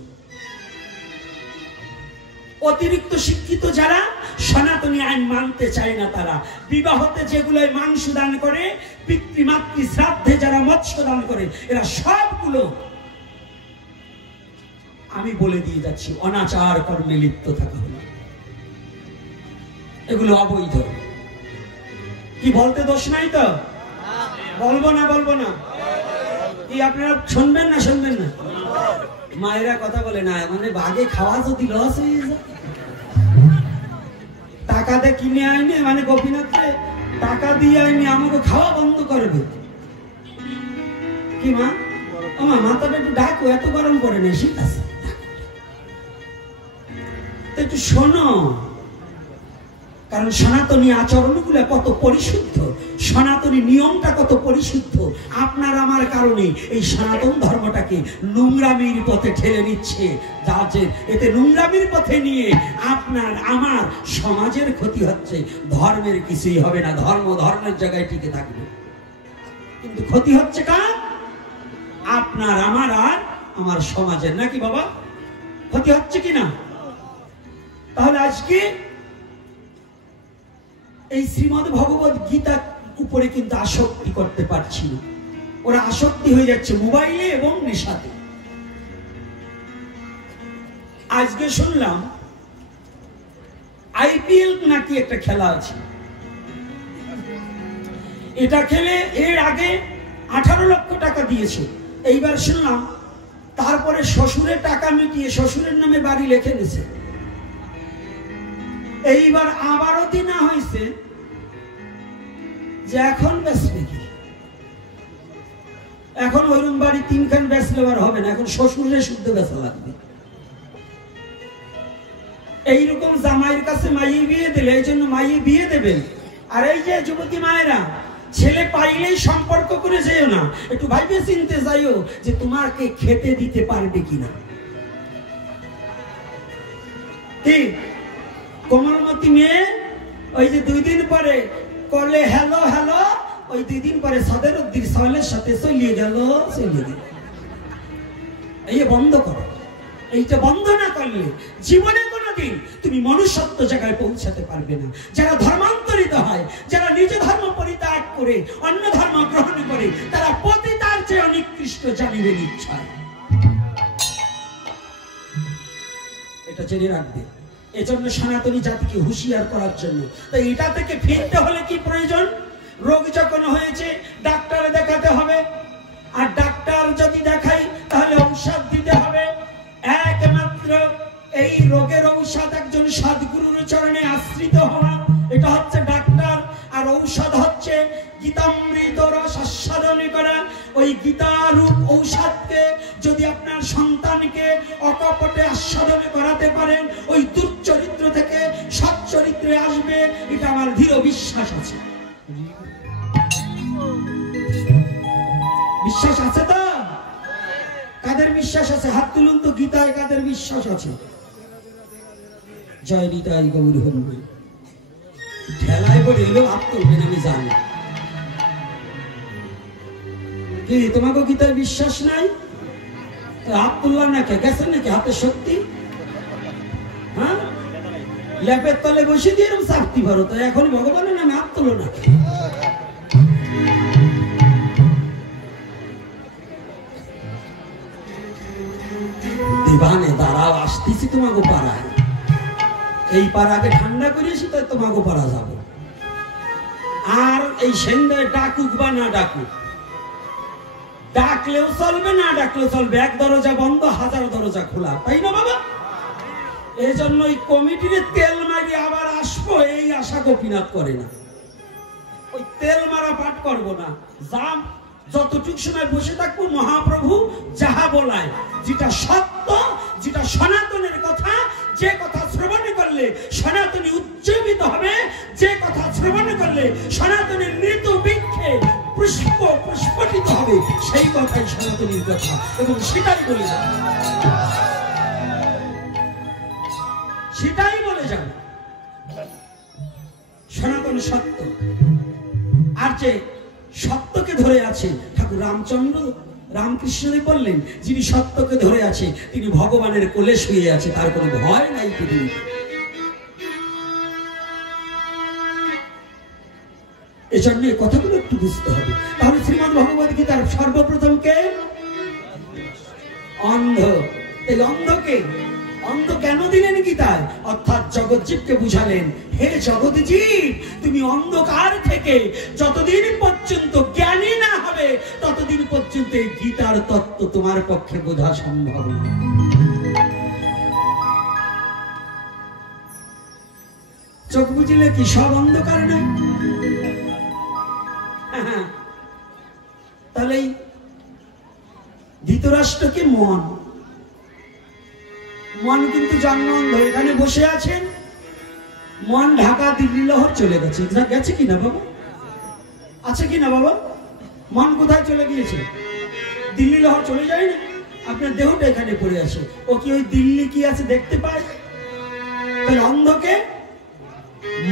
অতিরিক্ত শিক্ষিত যারা সনাতনী আইন মানতে চায় না, তারা বিবাহতে যেগুলো মাংস দান করে, পিতৃমাতৃ শ্রাদ্ধে যারা মৎস্য দান করে, এরা সবগুলো আমি বলে দিয়ে যাচ্ছি অনাচার কর্মে লিপ্ত থাকা হলো। এগুলো অবৈধ। কি বলতে দোষ নাই তো? বলবো না বলবো না? কি আপনারা শুনবেন না শুনবেন না? মায়েরা কথা বলে না, মানে বাগে খাওয়া যদি লস হয়ে যায়, টাকাতে কিনে আইনি, মানে গোপীনাথে টাকা দিয়ে আইনি, আমাকে খাওয়া বন্ধ করবে। কি মা, ও মা, মাথাটা একটু ডাকো, এত গরম পড়ে না, শীত আছে, একটু শোনো। কারণ সনাতনী আচরণগুলো কত পরিশুদ্ধ, সনাতনী নিয়মটা কত পরিশুদ্ধ। আপনার আমার কারণে এই সনাতন ধর্মটাকে নোংরামির পথে ঠেলে নিচ্ছে, যাচ্ছে এতে নোংরামির পথে নিয়ে আপনার আমার সমাজের ক্ষতি হচ্ছে। ধর্মের কিছুই হবে না, ধর্ম ধর্মের জায়গায় টিকে থাকবে, কিন্তু ক্ষতি হচ্ছে কার? আপনার আমার আর আমার সমাজের, নাকি বাবা? ক্ষতি হচ্ছে কিনা? তাহলে আজকে এই শ্রীমদ্ ভগবত গীতা উপরে কিন্তু আসক্তি করতে পারছি না। ওরা আসক্তি হয়ে যাচ্ছে মোবাইলে এবং নেশাতে। আজকে শুনলাম আইপিএল নাকি একটা খেলা আছে, এটা খেলে এর আগে 18 লক্ষ টাকা দিয়েছে, এইবার শুনলাম তারপরে শ্বশুরের টাকা মিটিয়ে শ্বশুরের নামে বাড়ি লিখে নিছে। এইবার আবারও দিনা হয়েছে যে এখন বেচবে কি, এখন ওইরকম বাড়ি 3 খান বেচলে আর হবে না, এখন শ্বশুরের শুদ্ধ বেচা লাগবে। এইরকম জামাইয়ের কাছে মাইয়ে বিয়ে দিলে, এই জন্য মাইয়ে বিয়ে দেবেন। আর এই যে যুবতী মায়েরা, ছেলে পাইলেই সম্পর্ক করে যেও না, একটু ভাইবে চিনতে যাইও যে তোমাকে খেতে দিতে পারবে কিনা। ঠিক কোমলমতি মেয়ে ওই যে 2 দিন পরে করলে হ্যালো হ্যালো, ওই 2 দিন পরে সদরুদ্দিন সাহেবের সাথে চলিয়ে গেল। এই বন্ধ করো, এইটা বন্ধ না করলে জীবনে কোনোদিন তুমি মনুষ্যত্ব জায়গায় পৌঁছাতে পারবে না। যারা ধর্মান্তরিত হয়, যারা নিজ ধর্ম পরিত্যাগ করে অন্য ধর্ম গ্রহণ করে, তারা পতিতার চেয়ে অনিকৃষ্ট জানিবেন ইচ্ছা। এটা জেনে রাখবে। এজন্য সনাতনী জাতিকে হুঁশিয়ার করার জন্য। তাই এটা থেকে ফিরতে হলে কি প্রয়োজন? রোগ যখন হয়েছে ডাক্তারে দেখাতে হবে, আর ডাক্তার যদি দেখাই তাহলে ঔষধ দিতে হবে। একমাত্র এই রোগের ঔষধ একজন সদ্গুরুর চরণে আশ্রিত হওয়া, এটা হচ্ছে ডাক্তার। আর ঔষধ হচ্ছে গীতামৃত রস আস্বাদন করা। ওই গীতারূপ ঔষধকে যদি আপনার সন্তানকে অকপটে আস্বাদন করাতে পারেন, ওই দুর্চরিত্র থেকে সচ্চরিত্রে আসবে, এটা আমার দৃঢ় বিশ্বাস আছে। বিশ্বাস আছে তো? কাদের বিশ্বাস আছে হাত তুলুন তো। গীতায় কাদের বিশ্বাস আছে? জয় নিতাই গৌর হরি। ঠেলায় পড়ে এলো হাত তুলবেন, আমি জানি। কি তোমাকে গীতায় বিশ্বাস নাই? হাত তুললাম না কে? গেছেন নাকি হাতে শক্তি? হ্যাঁ, ল্যাপের তলে বসে দিয়ে এরকম চাকতি ভারো, তো এখন ভগবানের নামে হাত তুলো না। দিবানে দাঁড়াও, আসতেছি তোমাকে পাড়ায়। এই পাড়াকে ঠান্ডা করেছি, তাই তোমাকে পাড়া যাবো। আর এই সন্ধ্যায় ডাকুক বা না ডাকুক, ডাকলেও চলবে না ডাকলেও চলবে। এক দরজা বন্ধ, 1000 দরজা খোলা, তাই না বাবা? এই জন্য ওই কমিটির তেল মারি আবার আসবো এই আশা গোপীনাথ করে না। ওই তেল মারা পাঠ করবো না। যাম যতটুকু সময় বসে থাকবো, মহাপ্রভু যাহা বলায়, যেটা সত্য, যেটা সনাতনের কথা, যে কথা শ্রবণ করলে সনাতনী উজ্জীবিত হবে, যে কথা শ্রবণ করলে সনাতনের মৃত বৃক্ষে পুষ্প পুষ্পটিত হবে, সেই কথাই সনাতনীর কথা, এবং সেটাই বলে যাবে, সেটাই বলে যাবে সনাতন সত্য। আর যে সত্যকে ধরে আছে, ঠাকুর রামচন্দ্র রামকৃষ্ণদেব বললেন, যিনি সত্যকে ধরে আছে তিনি ভগবানের কোলে শুয়ে আছে, তার কোনো ভয় নাই পৃথিবীতে। এজন্য এই কথাগুলো একটু বুঝতে হবে। তাহলে শ্রীমদ্ ভগবত গীতার সর্বপ্রথম কে? অন্ধ। এই অন্ধকে অন্ধ কেন দিলেন গীতায়? অর্থাৎ জগৎজীবকে বুঝালেন, হে জগৎজীব, তুমি অন্ধকার থেকে যতদিন পর্যন্ত জ্ঞানী না হবে, ততদিন পর্যন্ত এই গীতার তত্ত্ব তোমার পক্ষে বোঝা সম্ভব না। চোখ বুঝলে কি সব অন্ধকার না? তাহলে ধৃতরাষ্ট্রকে মন মন কিন্তু জন্মন্ধ। এখানে বসে আছেন, মন ঢাকা দিল্লি লহর চলে গেছে। গেছে কিনা বাবা? আছে কি না বাবা? মন কোথায় চলে গিয়েছে? দিল্লি লহর চলে যায় না? আপনার দেহটা এখানে পড়ে আছে। ও কি ওই দিল্লি কি আছে দেখতে পায়? তাহলে অন্ধকে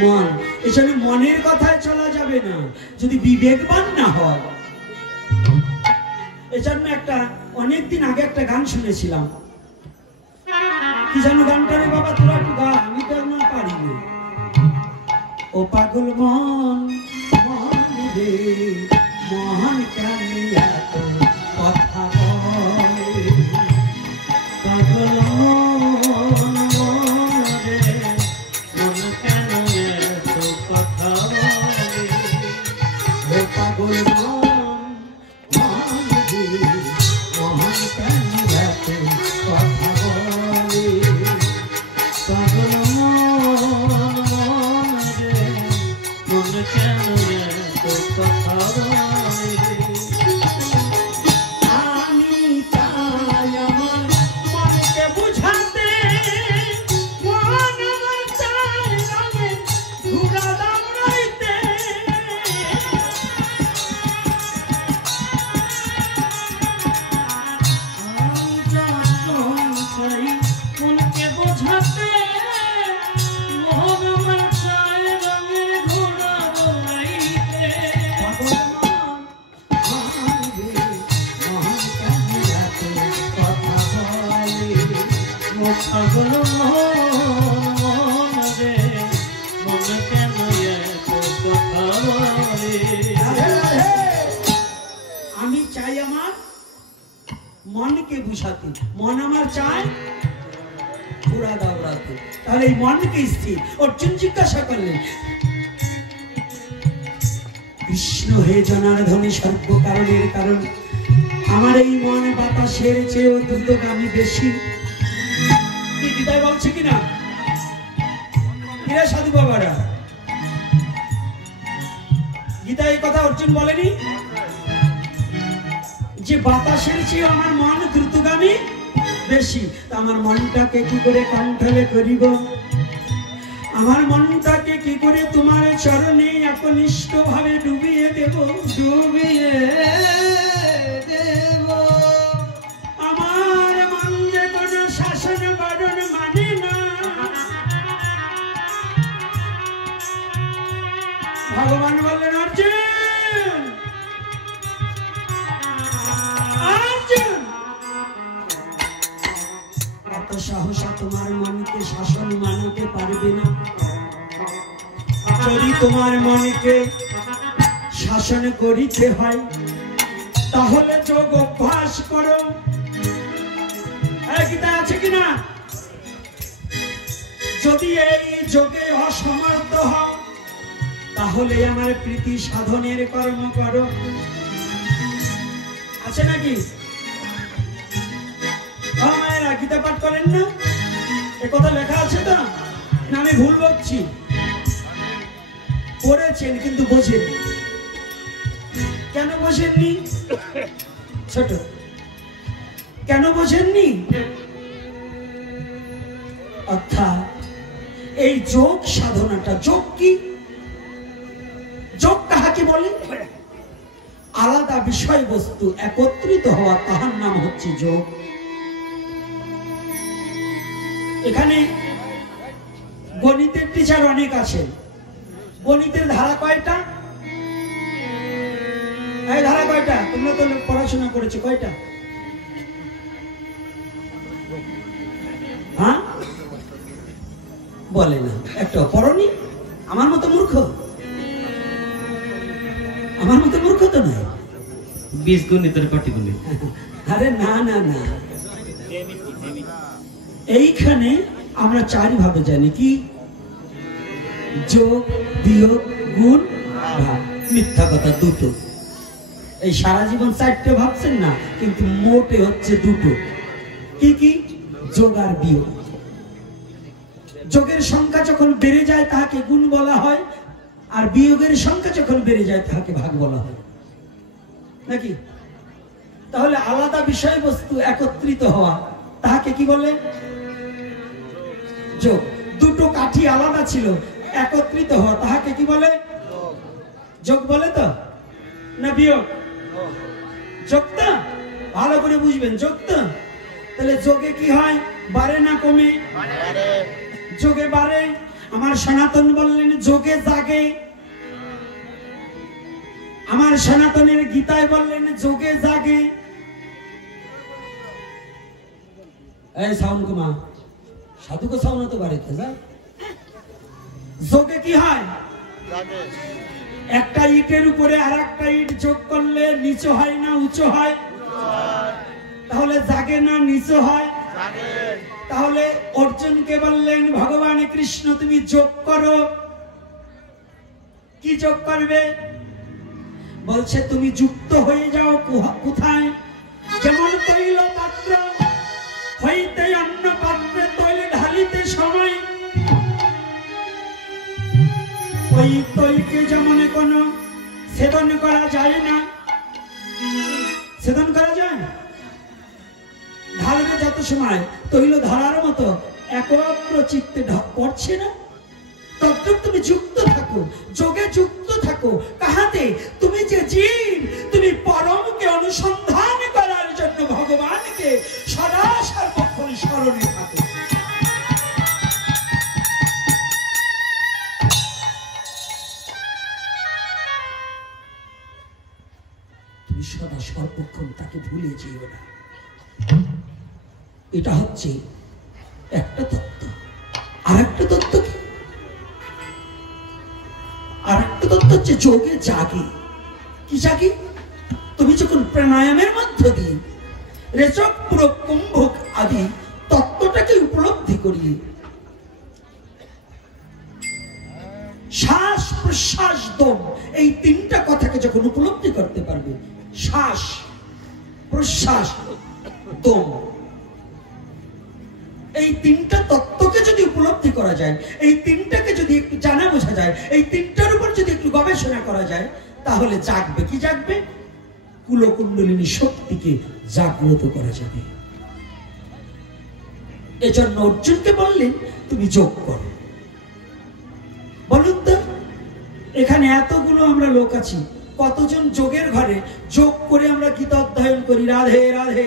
মন, এজন্য মনের কথায় চলা যাবে না যদি বিবেকবান না হয়। এজন্য একটা অনেকদিন আগে একটা গান শুনেছিলাম, কি জানো গানটা রে বাবা? তোরা একটু গা, আমি তো না পারিনি। ও পাগল মন মন রে মন কেন এত কথা বলে, পাগল মন মন রে মন কেন এত কথা বলে, ও পাগল মন মন রে মন কেন এত কথা বলে, পাগল মন মন রে মন কেন এত কথা বলে। আমি চাই আমার মনকে বুঝাতে, মন আমার চাই রঙে ঘুরা দাঁড়াইতে, আমি চাই মনকে বুঝাতে, মন আমার চাই রঙে ঘুরা দাঁড়াইতে, পাগল মন রে মন কেন এত কথা বলে। আমি চাই আমার মনকে বুঝাতে, মন আমার চায় ঘোরা দাওড়াতে। তাহলে এই মনকে স্থির। অর্জুন জিজ্ঞাসা করলেন, কৃষ্ণ হে জনার্দনে সর্বকারণের কারণ, আমার এই মন বাতাসের চেয়েও দ্রুতগামী বেশি। গীতায় বলছে কিনা? এরা সাধু বাবারা গীতায় এই কথা অর্জুন বলেনি যে বাতাসের চেয়ে আমার মন দ্রুতগামী বেশি? আমার মনটাকে কি করে কণ্ঠলে করিব? আমার মনটাকে কি করে তোমার চরণে একনিষ্ঠ ভাবে ডুবিয়ে দেব? ডুবিয়ে দেব। আমার মন যে কোনো শাসন বারণ মানে না। ভগবান বললেন, অর্জুন অর্জুন, এত সাহসা তোমার মনকে শাসন মানতে পারবে না। যদি তোমার মনকে শাসন করিতে হয় তাহলে যোগ অভ্যাস করো। গীতা আছে কিনা? যদি এই যোগে অসমর্থ হও তাহলে আমার প্রীতি সাধনের কর্ম করো। আছে নাকি? মায়েরা গীতা পাঠ করেন না? এ কথা লেখা আছে তো না? আমি ভুল বলছি? পড়েছেন কিন্তু বোঝেন। কেন বোঝেননি? ছোট, কেন বোঝেননি? অর্থাৎ এই যোগ সাধনাটা, যোগ কি? যোগ কাহাকে বলে? আলাদা বিষয়বস্তু একত্রিত হওয়া, তাহার নাম হচ্ছে যোগ। এখানে গণিতের টিচার অনেক আছে। গণিতের ধারা কয়টা? এই ধারা কয়টা? তোমরা তো পড়াশোনা করেছো, কয়টা? হ্যাঁ বলে না, একটা পড়নি? আমার মতো মূর্খ? আমার মতো মূর্খ তো নয়। বীজগণিতের পাটিগণিত। আরে না না না, এইখানে আমরা চার ভাবে জানি। কি? যোগ, বিয়োগ, গুণ, ভাগ। মিথ্যা কথা দুটো। এই সারা জীবন চারটে ভাবছেন না, কিন্তু মোটে হচ্ছে দুটো। কি কি? যোগ আর বিয়োগ। যোগের সংখ্যা যখন বেড়ে যায় তাহাকে গুণ বলা হয়, আর বিয়োগের সংখ্যা যখন বেড়ে যায় তাহাকে ভাগ বলা হয়, নাকি? তাহলে আলাদা বিষয়বস্তু একত্রিত হওয়া তাহাকে কি বলে? যোগ। দুটো কাঠি আলাদা ছিল, একত্রিত হওয়া তাহাকে কি বলে? যোগ বলে। তো না বিয়োগ? যোগটা ভালো করে বুঝবেন, যোগটা। তাহলে যোগে কি হয়? বাড়ে না কমে? যোগে বাড়ে। আমার সনাতন বললেন যোগে জাগে, আমার সনাতনের গীতায় বললেন যোগে জাগে। এই সাউন্ড কমা, সাধুকে সাউন্ড তো বাড়িতে যা। যোগে কি হয়? একটা ইটের উপরে আর একটা ইট যোগ করলে নিচু হয় না উঁচু হয়? তাহলে জাগে না নিচু হয়? তাহলে অর্জুনকে বললেন ভগবান কৃষ্ণ তুমি যোগ করো। কি যোগ করবে? বলছে তুমি যুক্ত হয়ে যাও কোথায়? যেমন তৈল পাত্র হইতে অন্য পাত্রে তৈল ঢালিতে সময়, ওই তৈলকে যেমন কোনো সেবন করা যায় না। সেবন করা যায়? ঢালবে যত সময় তৈল ধারার মতো একত্র চিত্তে পড়ছে না, ততক্ষণ তুমি যুক্ত থাকো, যোগে যুক্ত থাকো। কাহাতে? তুমি যে জীব, তুমি পরমকে অনুসন্ধান করার জন্য ভগবানকে সদা সর্বক্ষণ স্মরণে থাকো। তুমি সদা সর্বক্ষণ তাকে ভুলে যেও না। এটা হচ্ছে একটা তত্ত্ব। আর একটা তত্ত্ব কি? আর একটা তত্ত্ব হচ্ছে যোগে জাগে। কি জাগে? তুমি যখন প্রাণায়ামের মধ্য দিয়ে রেচক পুরক কুম্ভক আদি তত্ত্বটাকে উপলব্ধি করিয়ে শ্বাস প্রশ্বাস দম এই তিনটা কথাকে যখন উপলব্ধি করতে পারবে, শ্বাস প্রশ্বাস দম এই তিনটা তত্ত্বকে যদি উপলব্ধি করা যায়, এই তিনটাকে যদি একটু জানা বোঝা যায়, এই তিনটার উপর যদি একটু গবেষণা করা যায়, তাহলে জাগবে। কি জাগবে? কুলকুণ্ডলিনী শক্তিকে জাগ্রত করা যাবে। এজন্য অর্জুনকে বললেন তুমি যোগ করো। বলুন তো, এখানে এতগুলো আমরা লোক আছি, কতজন যোগের ঘরে যোগ করে আমরা গীতা অধ্যয়ন করি? রাধে রাধে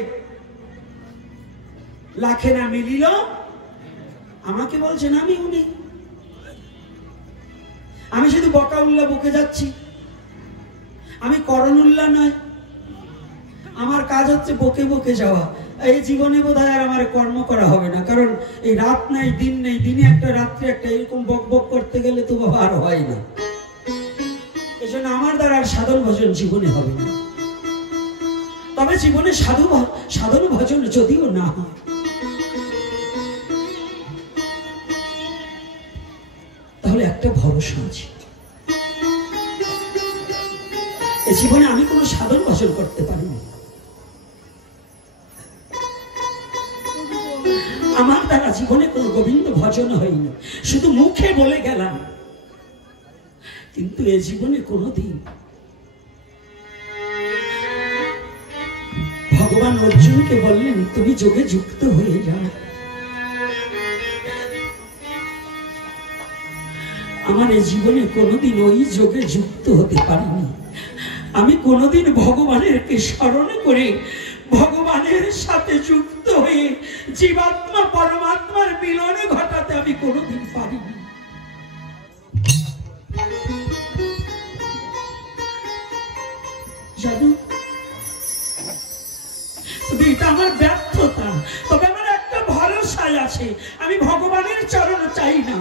লাখে না মিলিল। আমাকে বলছেন আমি উনি, আমি শুধু বকা উল্লাহ বকে যাচ্ছি, আমি করণ উল্লাহ নয়। আমার কাজ হচ্ছে বকে বকে যাওয়া। এই জীবনে বোধহয় আর আমার কর্ম করা হবে না, কারণ এই রাত নাই দিন নেই, দিনে একটা রাত্রে একটা, এরকম বক বক করতে গেলে তো বাবা আর হয় না। এজন্য আমার দ্বারা আর সাধন ভজন জীবনে হবে না। তবে জীবনে সাধন ভজন যদিও না হয়, তাহলে একটা ভরসা আছে, এই জীবনে আমি কোনো সাধন ভজন করতে পারিনি। আমার দ্বারা জীবনে কোনো গোবিন্দ ভজন হয়নি, শুধু মুখে বলে গেলাম, কিন্তু এ জীবনে কোনোদিন ভগবান অর্জুনকে বললেন তুমি যোগে যুক্ত হয়ে যাও। আমার এই জীবনে কোনোদিন ওই যোগে যুক্ত হতে পারিনি। আমি কোনোদিন ভগবানেরকে স্মরণ করে ভগবানের সাথে যুক্ত হয়ে জীবাত্মা পরমাত্মার মিলন ঘটাতে আমি কোনোদিন পারিনি। জানো, এটা আমার ব্যর্থতা, তবে আমার একটা ভরসায় আছে, আমি ভগবানের চরণ চাই না।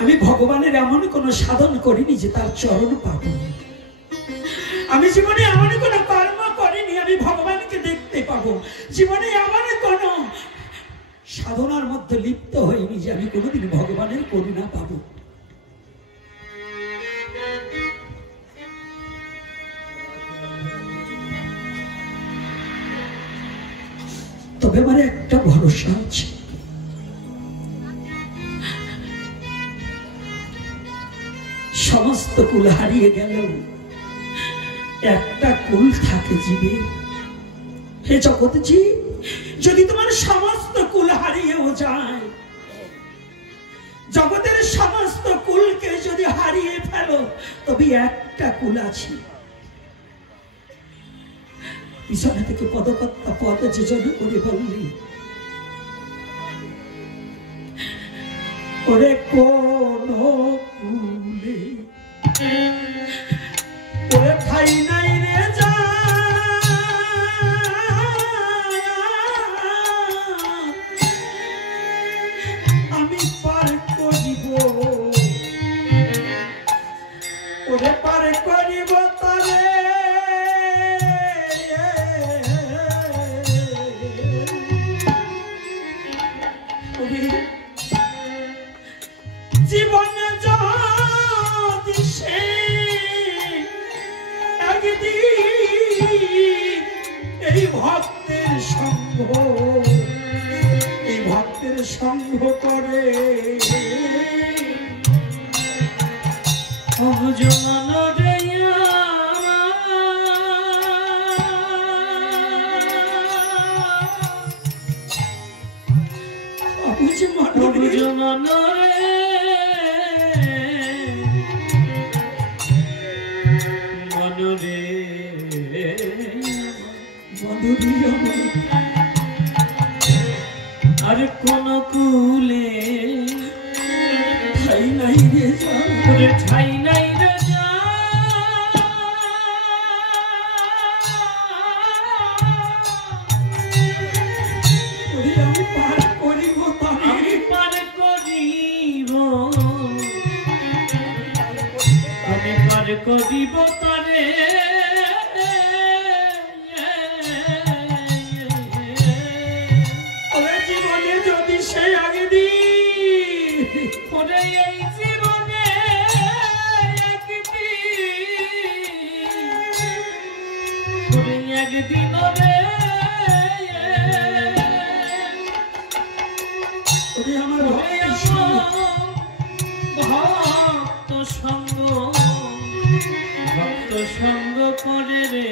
আমি ভগবানের এমন কোন সাধন করিনি যে তার চরণ পাব। আমি জীবনে এমন কোন কর্ম করিনি আমি ভগবানকে দেখতে পাবো। জীবনে এমন কোন সাধনার মধ্যে লিপ্ত হইনি যে আমি কোনোদিন ভগবানের করুণা পাবো। তবে আমার একটা ভরসা আছে, সমস্ত কুল হারিয়ে গেল, একটা কুল থাকে জীবের। হে জগৎ জীব, যদি তোমার সমস্ত কুল হারিয়েও যায়, জগতের সমস্ত কুলকে যদি হারিয়ে ফেলো তবে একটা কুল আছে। পিছনে থেকে পদকর্তা পদ যোজনা করে বললি, ওরে কোন কুলে ওরে ঠাই নাই রে যা, আমি পার করিব ওরে পার করিব তারে, জীবনে যদি সে একদিন এই ভক্তের সঙ্গ করে আর কোন কুলে ঠাই নাই রে যা, ঠাই নাই রে যা, আমি পার করিব আমি পার করিব, আমি পার করিব তারে, জীবনে যদি সে একদিন ওরে এই জীবনে একদিন রে আমার ভক্ত সঙ্গ করে রে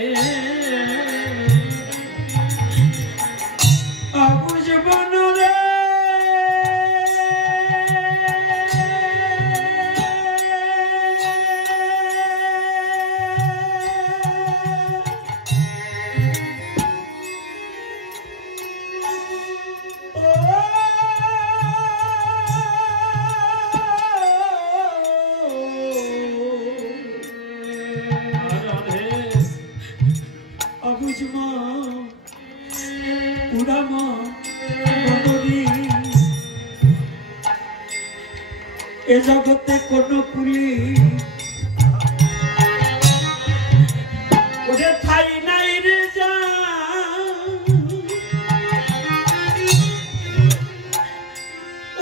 বুঝবন রে, এ জগতে কোন কুলি ওরে ঠাই নাই রে যা,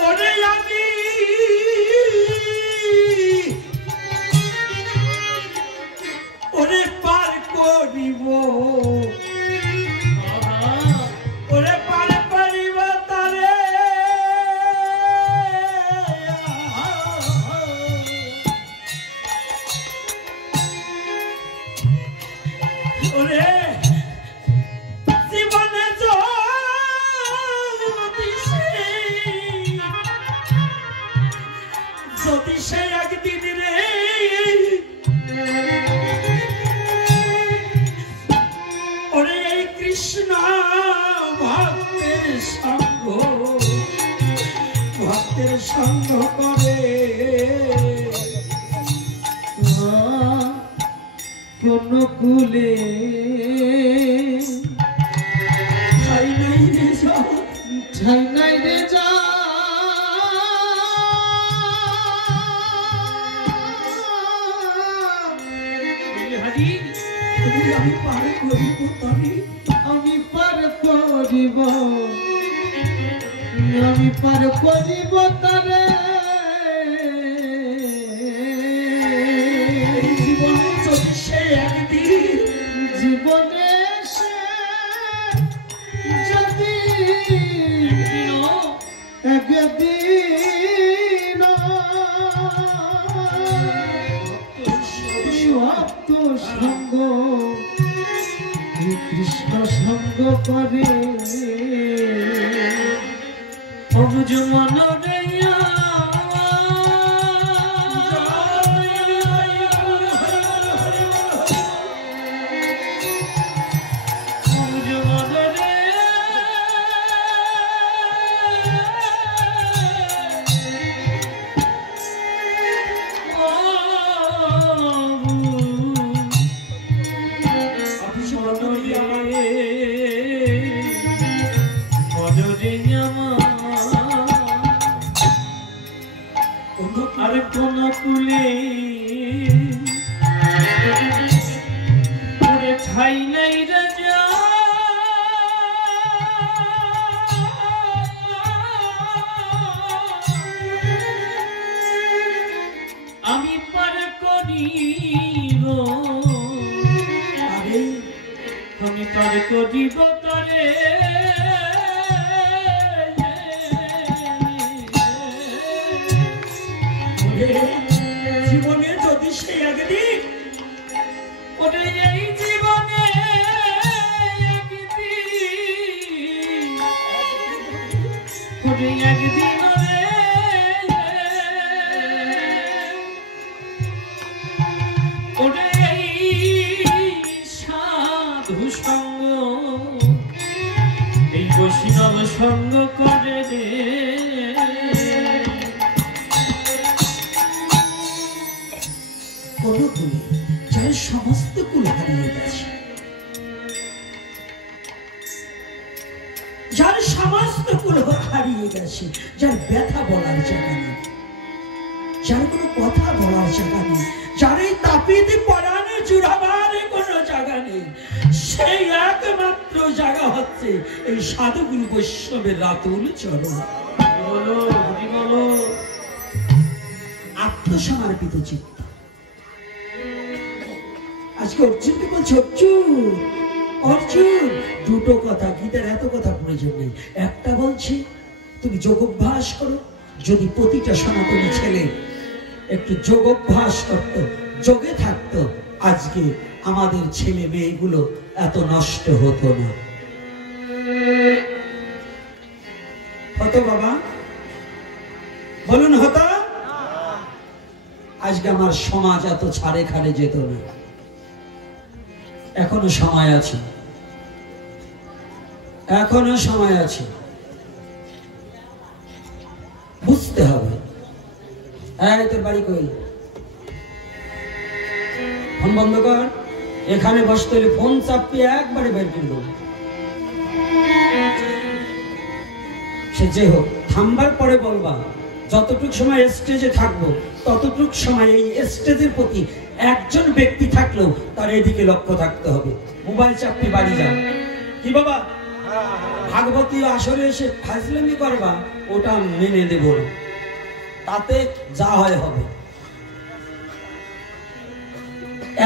ওরে আমি ওরে পার করিব, ওরে পার করিব তারে, ওরে জীবনে যদি সে একদিন রে ওরে এই কৃষ্ণ ভক্তের সঙ্গ করে কোন কুলে ঠাই নাই রে যা, ঠাই নাই রে যা, আমি পার করিব তারে, আমি পার করিব, আমি পার করিব তারে, জীবনে যদি সে একদিন জীবনে সে যদি একদিন ভক্ত সঙ্গ কৃষ্ণ সঙ্গ করে অবুঝ মন রে কোন কুলে ওরে ঠাই নাই রাজা আমি পার করিব আমি পার করিব তরে জীবনে যদি সেই একদিন ওরে এই জীবনে ওরে একদিন ওরে এই সাধু সঙ্গ এই বৈষ্ণব সঙ্গ করে রে কোন কুলে যার সমস্ত কুল হারিয়ে গেছে, যার সমস্ত কুল হারিয়ে গেছে, যার ব্যথা বলার জায়গা নেই, যার কোনো কথা বলার জায়গা নেই, যার এই তাপিতে পড়ানো জুড়াবার কোনো জায়গা নেই, সেই একমাত্র জায়গা হচ্ছে এই সাধুগুরু বৈষ্ণবের রাতুল চরণ। বলো বলো আত্মসমর্পিত চিত্ত। আজকে অর্জুনকে বলছে, অর্জুন অর্জুন দুটো কথা, গীতার এত কথা প্রয়োজন নেই, একটা বলছে তুমি যোগ অভ্যাস করো। যদি প্রতিটা সনাতনী ছেলে একটু যোগ অভ্যাস করতো, যোগে থাকতো, আজকে আমাদের ছেলে মেয়েগুলো এত নষ্ট হতো না। হতো বাবা? বলুন হতো? আজকে আমার সমাজ এত ছাড়ে খাড়ে যেত না। এখনো সময় আছে, এখনো সময় আছে, বুঝতে হবে। তোর বাড়ি কই? ফোন বন্ধ কর। এখানে বসতে হলে ফোন চাপিয়ে একবারে বের করে দেবো। সে যে হোক, থামবার পরে বলবা। যতটুক সময় স্টেজে থাকবো ততটুক সময় এই স্টেজের প্রতি একজন ব্যক্তি থাকলেও তার এদিকে লক্ষ্য থাকতে হবে। মোবাইল চাপটি বাড়ি যাও। কি বাবা, ভাগবতী আসরে এসে ফাজলামি করবা, ওটা মেনে দেব না, তাতে যা হয় হবে।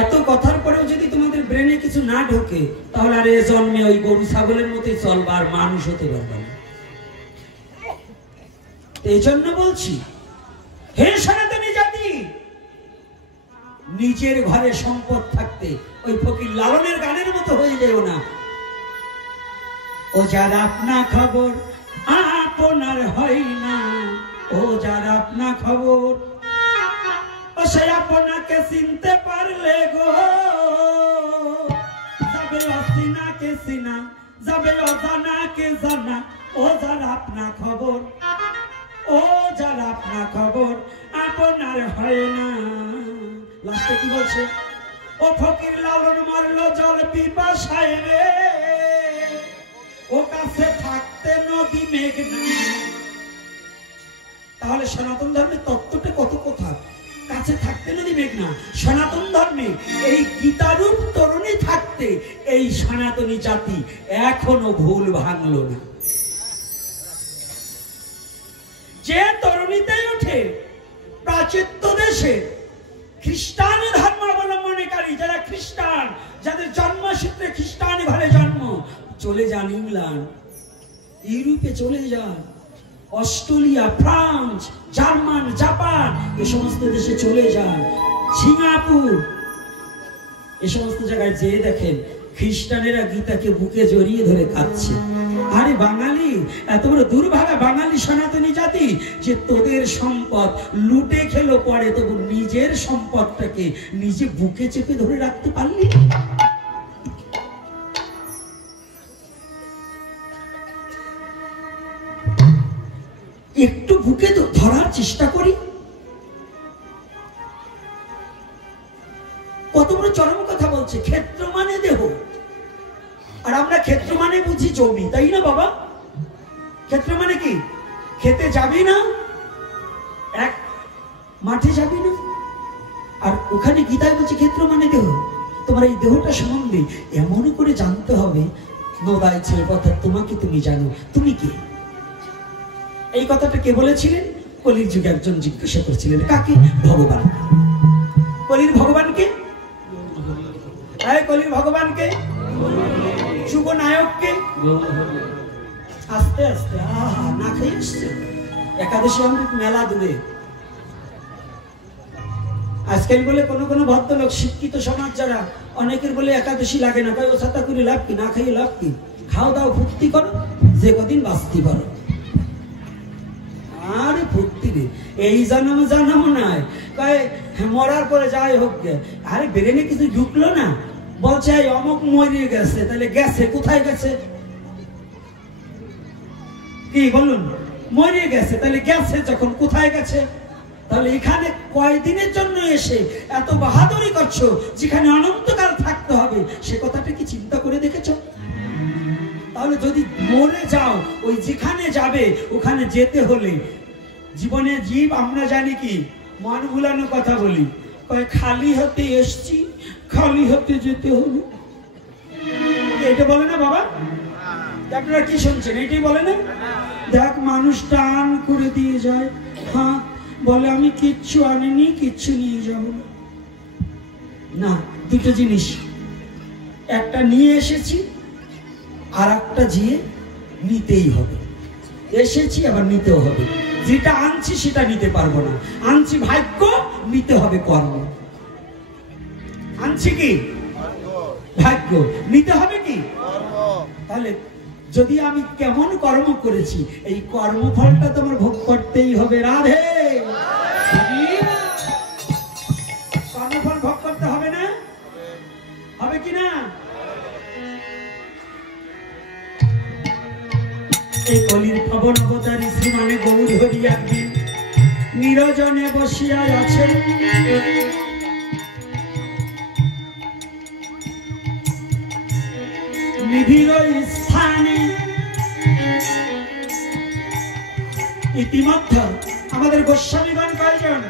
এত কথার পরেও যদি তোমাদের ব্রেনে কিছু না ঢোকে, তাহলে আর এ জন্মে ওই গরু ছাগলের মতোই চলবা, আর মানুষ হতে পারবে না। এই জন্য বলছি, হে সনাতনী জাতি, নিজের ঘরে সম্পদ থাকতে ওই ফকির লালনের গানের মতো হয়ে যেও না। ও যার আপনা খবর আপনার হয় না, ও যার আপনা খবর, ও সে আপনাকে চিনতে পারলে গো, যাবে অচিনা কে চিনা, যাবে অজানা কে জানা, ও যার আপনা খবর, ও যার আপনা খবর আপনার হয় না। লাস্টে কি বলছে? ও ফকির লালন মরলো জল পিপাসায় রে, ও কাছে থাকতে নদী মেঘনা। তাহলে সনাতন ধর্মের তত্ত্বটা কত কথা, কাছে থাকতে নদী মেঘনা। সনাতন ধর্মে এই গীতারূপ তরুণী থাকতে এই সনাতনী জাতি এখনো ভুল ভাঙলো না। যে তরুণীতে ওঠে প্রাচ্য দেশে খ্রিস্টান ধর্ম অবলম্বনকারী, যারা খ্রিস্টান, যাদের জন্মসূত্রে খ্রিস্টান ঘরে জন্ম, চলে যান ইংল্যান্ড, ইউরোপে চলে যান, অস্ট্রেলিয়া, ফ্রান্স, জার্মান, জাপান, এ সমস্ত দেশে চলে যান, সিঙ্গাপুর, এ সমস্ত জায়গায় যেয়ে দেখেন খ্রিস্টানেরা গীতাকে বুকে জড়িয়ে ধরে খাচ্ছে। আরে বাঙালি, এত বড় দুর্ভাগা বাঙালি সনাতনী জাতি যে তোদের সম্পদ লুটে খেলো পরে, তবু নিজের সম্পদটাকে নিজে বুকে চেপে ধরে রাখতে পারলি। একটু বুকে তো ধরার চেষ্টা করি। কত বড় চরম কথা বলছে, ক্ষেত্র মানে দেহ, আর আমরা ক্ষেত্র মানে বুঝি জমি, তাই না বাবা? ক্ষেত্র মানে কি? খেতে যাবি না, মাঠে যাবি না? আর ওখানে গীতায় বলছে ক্ষেত্র মানে দেহ। তোমার এই দেহটা সম্বন্ধে এমন করে জানতে হবে, নোদায় ছেলে কথা তোমাকে তুমি জানো, তুমি কে? এই কথাটা কে বলেছিলেন? কলির যুগে একজন জিজ্ঞাসা করছিলেন, কাকে? ভগবান। কলির ভগবানকে? কলির ভগবানকে? যুগ নায়ককে? আস্তে আস্তে আহা না খেয়ে এসছে। একাদশী অমৃত মেলা দূরে। আজকাল বলে কোনো কোনো ভদ্রলোক শিক্ষিত সমাজ যারা, অনেকের বলে একাদশী লাগে না, ও ছাতা করে লাভ কি, না খেয়ে লাভ কি, খাও দাও ফুর্তি করো, যে কদিন বাঁচতে পারো। আরে ফুর্তি রে, এই জন্ম জন্ম নয়, কয় মরার পরে যাই হোক গে। আরে ব্রেনে কিছু ঢুকলো না, বলছে অমুক মরিয়ে গেছে, তাহলে গেছে কোথায় গেছে? কি বলুন? মরিয়ে গেছে, তাহলে গেছে যখন কোথায় গেছে? তাহলে এখানে কয়দিনের জন্য এসে এত বাহাদুরি করছো, যেখানে অনন্তকাল থাকতে হবে, সে কথাটা কি চিন্তা করে দেখেছো? তাহলে যদি মরে যাও, ওই যেখানে যাবে ওখানে যেতে হলে জীবনে জীব আমরা জানি কি মন ভুলানো কথা বলি, খালি হাতে এসছি, খালি হাতে যেতে হবে। এটা বলে না বাবা? আপনারা কি শুনছেন? এটাই বলে না? দেখ মানুষ টান করে দিয়ে যায়, হ্যাঁ বলে আমি কিচ্ছু আনিনি, কিচ্ছু নিয়ে যাব না। দুটো জিনিস, একটা নিয়ে এসেছি আর একটা যেয়ে নিতেই হবে। এসেছি আবার নিতেও হবে। যেটা আনছি সেটা নিতে পারবো না। আনছি ভাগ্য, নিতে হবে কর্ম। আনছি কি ভাগ্য, নিতে হবে কি তাহলে যদি আমি কেমন কর্ম করেছি, এই কর্মফলটা তোমার ভোগ করতেই হবে। রাধে, কর্মফল ভোগ করতে হবে না? হবে কি না? এই কলির পবন অবতারী শ্রীমানে গৌর হরি একদিন নিরজনে বসিয়া আছেন। নিবিড় স্থানে ইতিমধ্যে আমাদের গোস্বামীগণ কয়জন?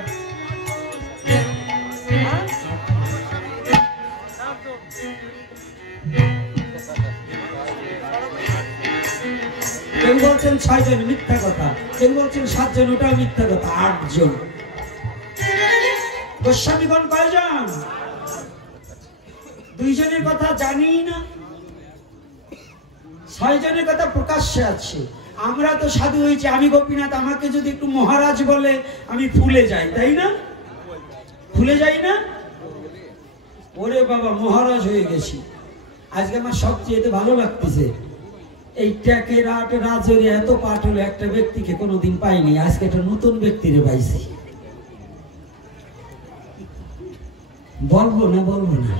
কেউ বলছেন 6 জন, মিথ্যা কথা। কেউ বলছেন 7 জন, ওটাও মিথ্যা কথা। 8 জন। গোস্বামীগণ কয়জন? 2 জনের কথা জানি না, 6 জনের কথা প্রকাশ্যে আছে। আমরা তো সাধু হয়েছি, আমি গোপীনাথ, আমাকে যদি একটু মহারাজ বলে আমি ফুলে যাই, তাই না? ফুলে যাই না? ওরে বাবা, মহারাজ হয়ে গেছি। আজকে আমার সবচেয়ে ভালো লাগতেছে, এই ট্যাকের আট রাজরে এত পাঠ হলো, একটা ব্যক্তিকে কোনোদিন পাইনি, আজকে একটা নতুন ব্যক্তিরে পাইছি। বলবো না বলবো না?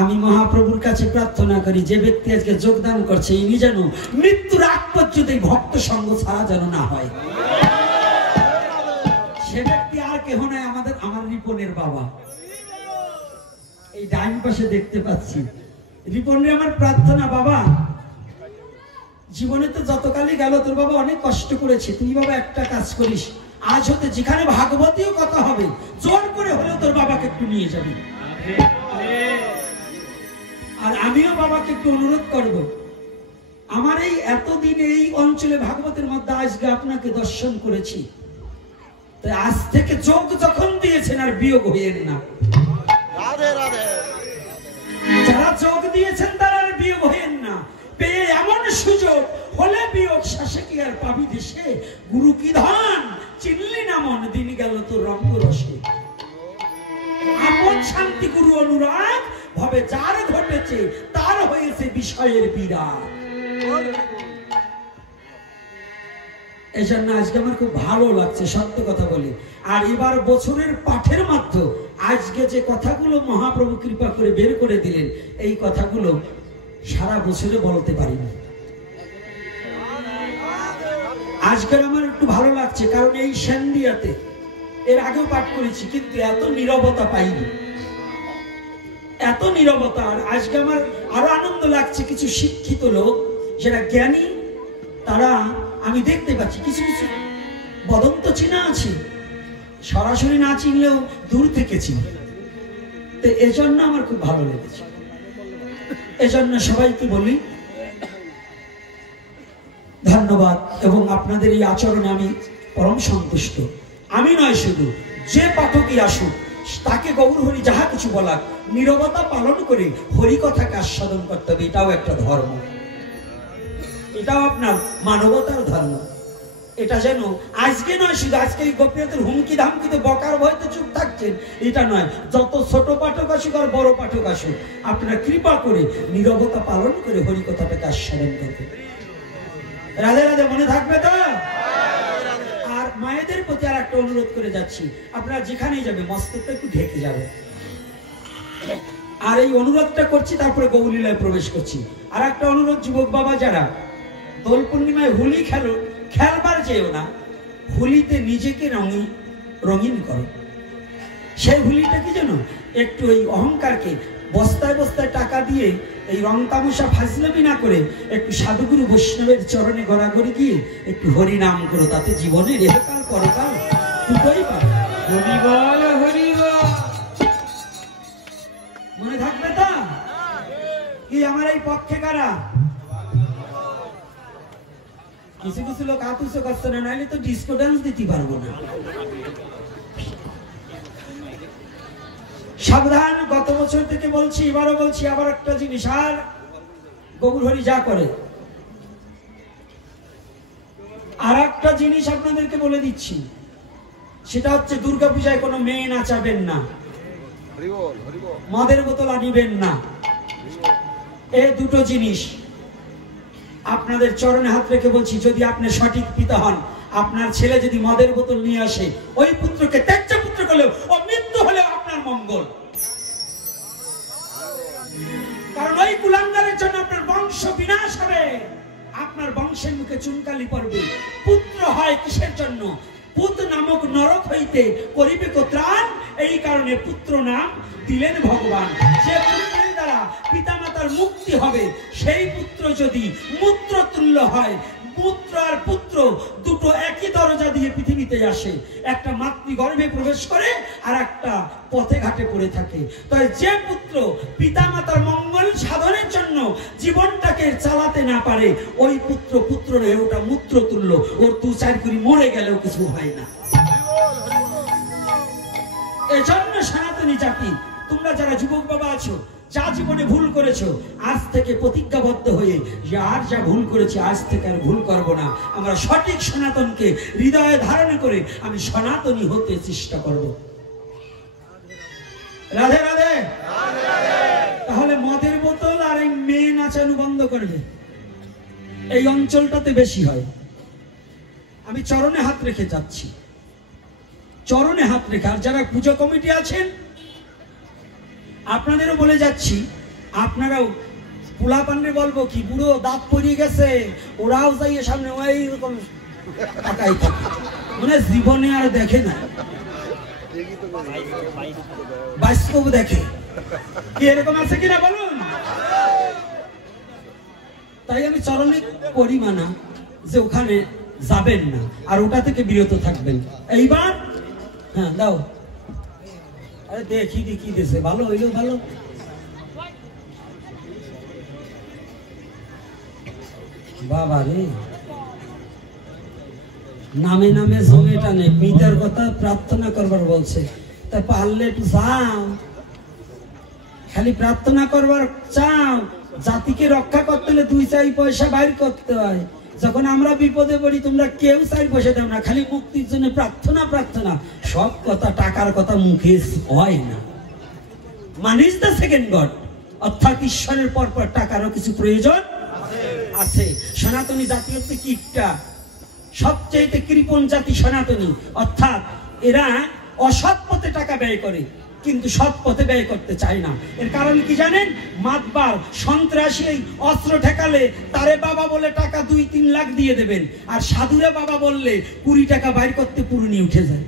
আমি মহাপ্রভুর কাছে প্রার্থনা করি, যে ব্যক্তি আজকে যোগদান করছে ইনি যেন মৃত্যুর আগ পর্যন্ত ভক্ত সঙ্গ ছাড়া যেন না হয়। সে ব্যক্তি আর কেহ নয়, আমার রিপনের বাবা। এই ডাইন পাশে দেখতে পাচ্ছি রিপনের আমার প্রার্থনা, বাবা জীবনে তো যতকালই গেল তোর বাবা অনেক কষ্ট করেছে, তুই বাবা একটা কাজ করিস, আজ হতে যেখানে ভাগবতীয় কথা হবে জোর করে হলেও তোর বাবাকে একটু নিয়ে যাবি। আর আমিও বাবাকে একটু অনুরোধ করব, আমার এই এতদিন এই অঞ্চলে ভাগবতের মধ্যে আজকে আপনাকে দর্শন করেছি, তাই আজ থেকে যোগ যখন দিয়েছেন আর বিয়োগ হইয়েন না। যারা যোগ দিয়েছেন তারা আর বিয়োগ হইয়েন না। পেয়ে এমন সুযোগ হলে বিয়োগ শেষে কি আর পাবি দেশে? গুরু কি ধন চিনলি না মন, দিন গেল তোর রঙ্গ রসে। আপন শান্তি গুরু অনুরাগ ভাবে যার ঘটেছে, তার হয়েছে বিষয়ের বিরাট। এই জন্য আজকে আমার খুব ভালো লাগছে, সত্য কথা বলি। আর এবার বছরের পাঠের মাধ্যমে আজকে যে কথাগুলো মহাপ্রভু কৃপা করে বের করে দিলেন, এই কথাগুলো সারা বছরে বলতে পারিনি। আজকের আমার একটু ভালো লাগছে, কারণ এই সেন্দিয়াতে এর আগেও পাঠ করেছি, কিন্তু এত নীরবতা পাইনি, এত নীরবতা। আর আজকে আমার আরো আনন্দ লাগছে, কিছু শিক্ষিত লোক যারা জ্ঞানী, তারা আমি দেখতে পাচ্ছি কিছু কিছু বদন্ত চিনা আছে, সরাসরি না চিনলেও দূর থেকে চিনি, তো এজন্য আমার খুব ভালো লেগেছে। এজন্য সবাইকে বলি ধন্যবাদ, এবং আপনাদের এই আচরণে আমি পরম সন্তুষ্ট। আমি নয়, শুধু যে পাঠকই আসুক তাকে গৌরহরি যাহা কিছু বলাক নীরবতা পালন করে হরি কথাকে আস্বাদন করতে হবে। এটাও একটা ধর্ম, এটাও আপনার মানবতার ধর্ম। এটা যেন আজকে নয়, শুধু আজকে এই গোপীনাথের হুমকি ধামকিতে বকার ভয়তে চুপ থাকছেন এটা নয়, যত ছোট পাঠক আসুক আর বড় পাঠক আসুক আপনারা কৃপা করে নীরবতা পালন করে হরি কথাটাকে আস্বাদন করবেন। রাধে রাধে, মনে থাকবে তো? আর মায়েদের প্রতি আর একটা অনুরোধ করে যাচ্ছি, আপনারা যেখানেই যাবে মস্তকটা একটু ঢেকে যাবে। আর এই অনুরোধটা করছি, তারপরে গৌরলীলায় প্রবেশ করছি। আর একটা অনুরোধ, যুবক বাবা যারা দোল পূর্ণিমায় হোলি খেলবার যেও না, হোলিতে নিজেকে রঙিন করো। সেই হোলিটা কি জানো, একটু এই অহংকারকে বস্তায় বস্তায় টাকা দিয়ে এই রং তামসা ফাজলামি না করে একটু সাধুগুরু বৈষ্ণবের চরণে গড়াগড়ি গিয়ে একটু হরি নাম করো, তাতে জীবনে রেহকাল পরকাল দুটোই পাবে। হরি বল, হরি বল। মনে থাকবে তো? কি আমার এই পক্ষে কারা? কিছু কিছু লোক আতুসে করছে না, নাইলে তো ডিস্কো ডান্স দিতে পারবো না। সাবধান, গত বছর থেকে বলছি, এবারও বলছি, আবার একটা জিনিস, আর গৌরহরি যা করে আর একটা জিনিস আপনাদেরকে বলে দিচ্ছি, সেটা হচ্ছে দুর্গাপূজায় কোনো মেয়ে নাচাবেন না, মদের বোতল আনিবেন না। এই দুটো জিনিস আপনাদের চরণে হাত রেখে বলছি, যদি আপনি সঠিক পিতা হন, আপনার ছেলে যদি মদের বোতল নিয়ে আসে, ওই পুত্রকে ত্যায্য পুত্র করলেও ও মৃত্যু হলেও আপনার মঙ্গল। কারণ ওই কুলাঙ্গারের জন্য আপনার বংশ বিনাশ হবে, আপনার বংশের মুখে চুনকালি পড়বে। পুত্র হয় কিসের জন্য? পুত নামক নরক হইতে করিবে ত্রাণ, এই কারণে পুত্র নাম দিলেন ভগবান। যে পুত্রের দ্বারা পিতামাতার মুক্তি হবে, সেই পুত্র যদি মূত্র তুল্য হয়, পুত্র আর পুত্র দুটো একই দরজা দিয়ে পৃথিবীতে আসে, একটা মাতৃগর্ভে প্রবেশ করে আর একটা পথে ঘাটে পড়ে থাকে। তাই যে পুত্র পিতামাতার মঙ্গল সাধনের জন্য জীবনটাকে চালাতে না পারে, ওই পুত্র রয়ে ওটা মূত্র তুল্য, ওর দু চার করে মরে গেলেও কিছু হয় না। এজন্য সনাতনী জাতি, তোমরা যারা যুবক বাবা আছো, যা জীবনে ভুল করেছো, আজ থেকে প্রতিজ্ঞাবদ্ধ হয়ে যে আর যা ভুল করেছি আজ থেকে আর ভুল করব না। আমরা সঠিক সনাতনকে হৃদয়ে ধারণ করে আমি সনাতনী হতে চেষ্টা করব। রাধে রাধে। তাহলে মদের বোতল আর এই মেয়ে নাচানো বন্ধ করবে, এই অঞ্চলটাতে বেশি হয়। আমি চরণে হাত রেখে যাচ্ছি, চরণে হাত রেখে। আর যারা পুজো কমিটি আছেন আপনাদেরও বলে যাচ্ছি, আপনারাও পোলা পান্ডে বলবো কি, বুড়ো দাঁত পড়িয়ে গেছে, ওরাও যাইয়ে সামনে ওই রকম তাকাই থাকে, মানে জীবনে আর দেখে না, বাস্তব দেখে। কি এরকম আছে কিনা বলুন? তাই আমি চরণে করি মানা যে ওখানে যাবেন না, আর ওটা থেকে বিরত থাকবেন। এইবার হ্যাঁ দাও, আরে দেখি কি দেশে ভালো হইলো, ভালো। বাবা রে, নামে নামে জমে টানে, পিতার কথা প্রার্থনা করবার বলছে, তা পারলে একটু যাও, খালি প্রার্থনা করবার চাও। জাতিকে রক্ষা করতে হলে 2-4 পয়সা বাইর করতে হয়। যখন আমরা বিপদে পড়ি তোমরা কেউ 4 পয়সা দাও না, খালি মুক্তির জন্য প্রার্থনা প্রার্থনা। সব কথা, টাকার কথা মুখে হয় না। মান ইজ দ্য সেকেন্ড গড, অর্থাৎ ঈশ্বরের পর পর টাকারও কিছু প্রয়োজন আছে। সনাতনী জাতি হচ্ছে কিপটা, সবচেয়ে কৃপণ জাতি সনাতনী। অর্থাৎ এরা অসৎ পথে টাকা ব্যয় করে, কিন্তু সৎ পথে ব্যয় করতে চায় না। এর কারণ কি জানেন? মাতবার সন্ত্রাসী অস্ত্র ঠেকালে তারে বাবা বলে টাকা 2-3 লাখ দিয়ে দেবেন, আর সাধুরে বাবা বললে 20 টাকা বাইর করতে পুরুনি উঠে যায়।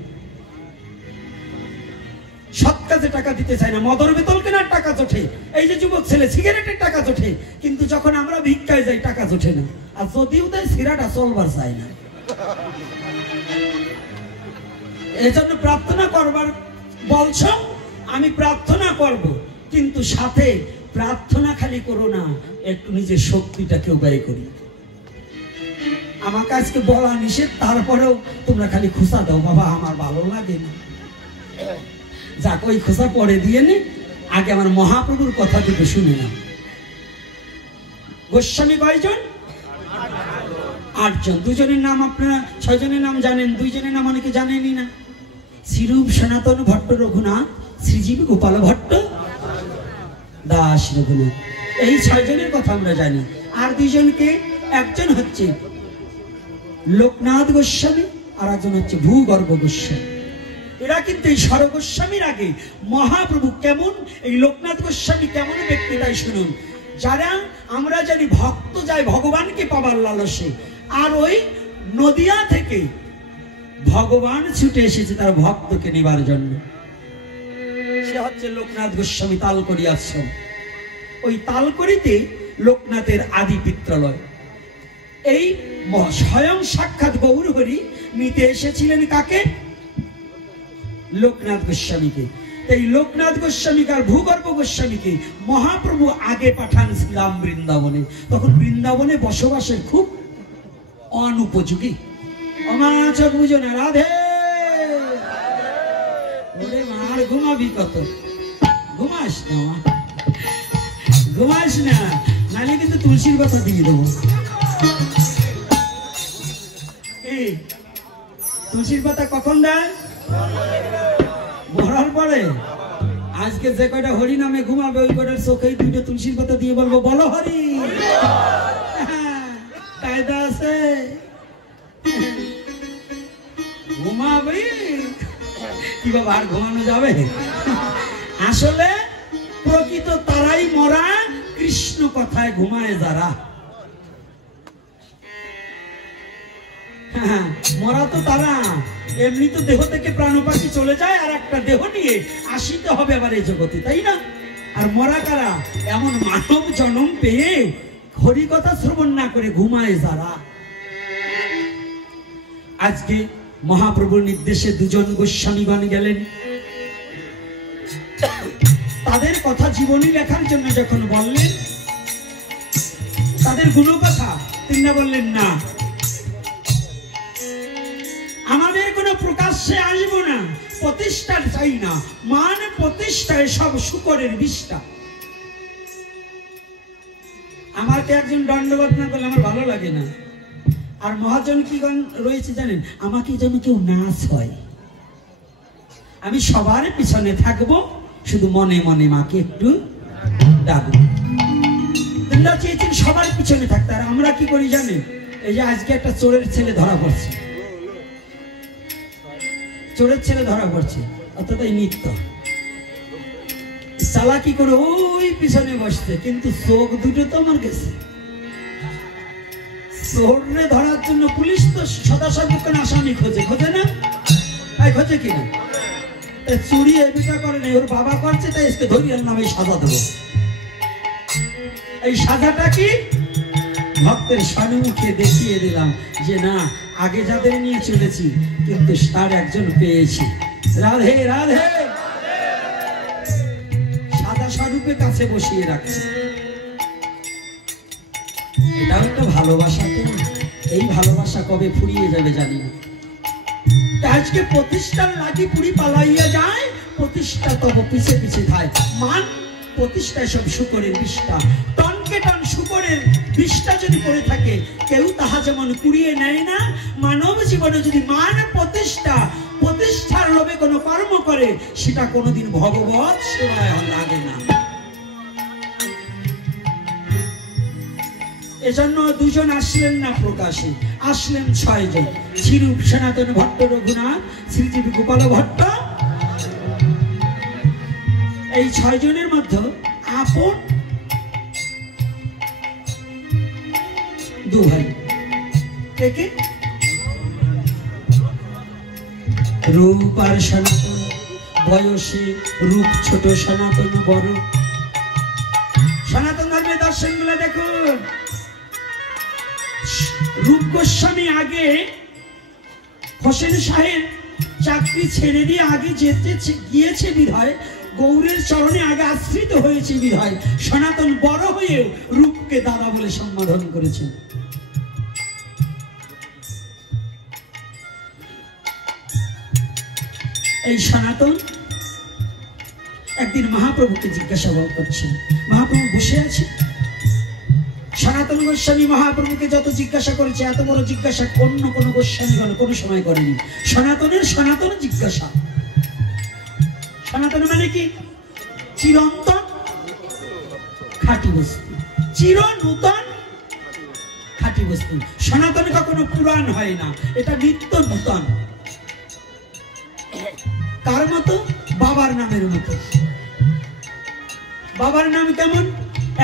সৎ কাজে টাকা দিতে চায় না, মদর বোতল কেনার টাকা জোটে, এই যে যুবক ছেলে সিগারেটের টাকা জোটে, কিন্তু যখন আমরা ভিক্ষায় যাই টাকা জোটে না। আর যদিও দেয় সিরাটা চলবার চায় না। এজন্য প্রার্থনা করবার বলছ, আমি প্রার্থনা করব, কিন্তু সাথে প্রার্থনা খালি করো না, একটু নিজের শক্তিটাকে ব্যয় করি। আমাকে আজকে বলা নিষেধ, তারপরেও তোমরা খালি খোঁচা দাও, বাবা আমার ভালো লাগে না। যাক, ওই খোঁচা পরে দিয়ে নে, আগে আমার মহাপ্রভুর কথা থেকে শুনে না। গোস্বামী কয়জন? 8 জন। 2 জনের নাম আপনারা, 6 জনের নাম জানেন, 2 জনের নাম অনেকে জানেনই না। শ্রীরূপ সনাতন ভট্ট রঘুনাথ, শ্রীজীব গোপাল ভট্ট দাস রঘুনাথ, এই 6 জনের কথা আমরা জানি। আর 2 জনকে, একজন হচ্ছে লোকনাথ গোস্বামী আর একজন হচ্ছে ভূগর্ভ গোস্বামী। এরা কিন্তু এই স্বর গোস্বামীর আগে মহাপ্রভু কেমন, এই লোকনাথ গোস্বামী কেমন ব্যক্তি তাই শুনুন। যারা আমরা জানি ভক্ত যায় ভগবানকে পাবার লালসে, আর ওই নদিয়া থেকে ভগবান ছুটে এসেছে তার ভক্তকে নেবার জন্য। সে হচ্ছে লোকনাথ গোস্বামী তালকড়ি আশ্রম। ওই তালকড়িতে লোকনাথের আদি পিত্রালয়। এই স্বয়ং সাক্ষাৎ গৌর হরি নিতে এসেছিলেন কাকে? লোকনাথ গোস্বামীকে। এই লোকনাথ গোস্বামীকে আর ভূগর্ভ গোস্বামীকে মহাপ্রভু আগে পাঠান শ্রীরাম বৃন্দাবনে। তখন বৃন্দাবনে বসবাসের খুব অনুপযোগী। অমাচক বুঝো না, রাধে ওরে মার, ঘুমাবি কত? ঘুমাস না, ঘুমাস না, নাহলে কিন্তু তুলসীর কথা দিয়ে দেবো। তুলসীর পাতা কখন দেয়? মরার পরে। আজকে যে কয়টা হরি নামে ঘুমাবে, ওই কয়টার চোখেই 2টা তুলসীর পাতা দিয়ে বলবো, বলো হরি। কায়দা আছে, ঘুমাবে কি বাবা, আর ঘুমানো যাবে? আসলে প্রকৃত তারাই মরা, কৃষ্ণ কথায় ঘুমায় যারা। মরা তো তারা, এমনি তো দেহ থেকে প্রাণ পাখি চলে যায়, আর একটা দেহ নিয়ে আসিতে হবে আবার এই জগতে, তাই না? আর মরা কারা? এমন মানব জন্ম পেয়ে হরি কথা শ্রবণ না করে ঘুমায় যারা। আজকে মহাপ্রভুর নির্দেশে 2 জন গোস্বামীগণ গেলেন। তাদের কথা জীবনী লেখার জন্য যখন বললেন, তাদের গুণকথা, তিনি বললেন না, আমাদের কোনো প্রকাশ্যে আসবো না, প্রতিষ্ঠার চাই না, মান প্রতিষ্ঠায় সব শুকরের বিষ্ঠা। আমাকে একজন দণ্ডবোধ না করলে আমার ভালো লাগে না। আর মহাজন কি রয়েছে জানেন? আমাকে যেন কেউ নাচ হয়, আমি সবার পিছনে থাকবো, শুধু মনে মনে মাকে একটু ডাকবো। তোমরা চেয়েছেন সবার পিছনে থাকতে, আর আমরা কি করি জানেন? এই যে আজকে একটা চোরের ছেলে ধরা পড়ছে, চোরের ছেলে ধরা পড়ছে, অর্থাৎ এই নিত্য চালাকি করে ওই পিছনে বসতে, কিন্তু চোখ 2টো তো আমার গেছে। চোররে ধরার জন্য পুলিশ তো সদা সর্বক্ষণ আসামি খোঁজে, খোঁজে না? খোঁজে কিনা? চুরি এবিটা করে না, ওর বাবা করছে, তাই আজকে ধরিয়ার নামে সাজা দেবো। এই সাজাটা কি? ভক্তের সম্মুখে দেখিয়ে দিলাম যে না, আগে যাদের নিয়ে চলেছি কিন্তু তার একজন পেয়েছি। রাধে রাধে। সাদা স্বরূপে কাছে বসিয়ে রাখছে। এটাও একটা ভালোবাসা তো। এই ভালোবাসা কবে ফুরিয়ে যাবে জানি না। আজকে প্রতিষ্ঠার লাগি পুরি পালাইয়া যায়, প্রতিষ্ঠা তব পিছে পিছে যায়। মান প্রতিষ্ঠায় সব শুকরের বিষ্ঠা। টনকে টন শুকরের বিষ্ঠা যদি পড়ে থাকে, কেউ তাহা যেমন কুড়িয়ে নেয় না। মানব জীবনে যদি মান প্রতিষ্ঠা, প্রতিষ্ঠার লোভে কোনো কর্ম করে, সেটা কোনোদিন ভগবত সেবায় লাগে না। এজন্য 2 জন আসলেন না প্রকাশে, আসলেন 6 জন। শ্রীরূপ সনাতন ভট্ট রঘুনাথ, শ্রীজীব গোপাল ভট্ট। এই 6 জনের মধ্যে আপন 2 ভাই। কে? রূপ আর সনাতন। বয়সে রূপ ছোট, সনাতন বড়। সনাতন ধর্মের দর্শন গুলো দেখুন। রূপ গোস্বামী আগে হোসেন সাহেব চাকরি ছেড়ে দিয়ে আগে যেতে গিয়েছে বিধায়, গৌরের চরণে আগে আশ্রিত হয়েছে বিধায় সনাতন বড় হয়েও রূপকে দাদা বলে সম্বোধন করেছেন। এই সনাতন একদিন মহাপ্রভুকে জিজ্ঞাসা করছেন। মহাপ্রভু বসে আছে। সনাতন গোস্বামী মহাপ্রভুকে যত জিজ্ঞাসা করেছে, এত বড় জিজ্ঞাসা অন্য কোনো গোস্বামী কোনো সময় করেনি। সনাতন জিজ্ঞাসা। সনাতন মানে কি? চিরন্তন খাঁটি বস্তু, চির নূতন খাঁটি বস্তু। সনাতন কখনো পুরাণ হয় না, এটা নিত্য নূতন। কার মতো? বাবার নামের মতো। বাবার নাম কেমন?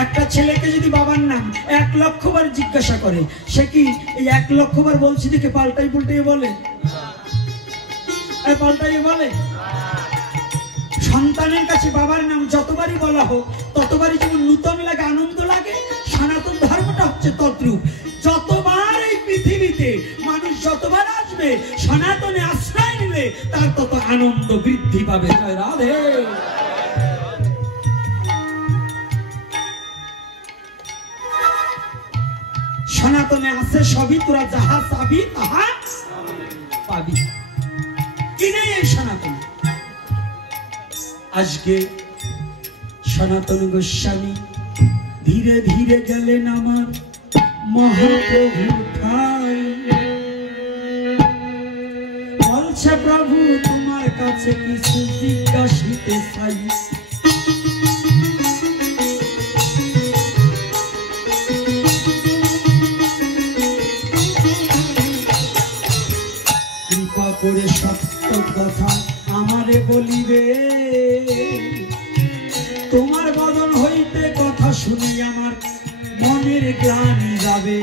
একটা ছেলেকে যদি বাবার নাম 1 লক্ষ বার জিজ্ঞাসা করে, সে কি এই 1 লক্ষ বার বলছি দেখে পাল্টাই বলে? পাল্টাই বলে? সন্তানের কাছে বাবার নাম যতবারই বলা হোক ততবারই যেমন নূতন লাগে, আনন্দ লাগে। সনাতন ধর্মটা হচ্ছে তদ্রূপ। যতবার এই পৃথিবীতে মানুষ যতবার আসবে, সনাতনে আশ্রয় নেবে, তার তত আনন্দ বৃদ্ধি পাবে। রাধে। সনাতনে আছে সবই, তোরা যাহা চাবি তাহা পাবি। কি নেই এই সনাতন? আজকে সনাতন গোস্বামী ধীরে ধীরে গেলেন আমার মহাপ্রভু ঠাই। বলছে প্রভু তোমার কাছে কিছু জিজ্ঞাসিতে চাই। কৃপা করে সত্য কথা আমারে বলিবে, তোমার বদন হইতে কথা শুনে আমার মনের গ্লানি যাবে।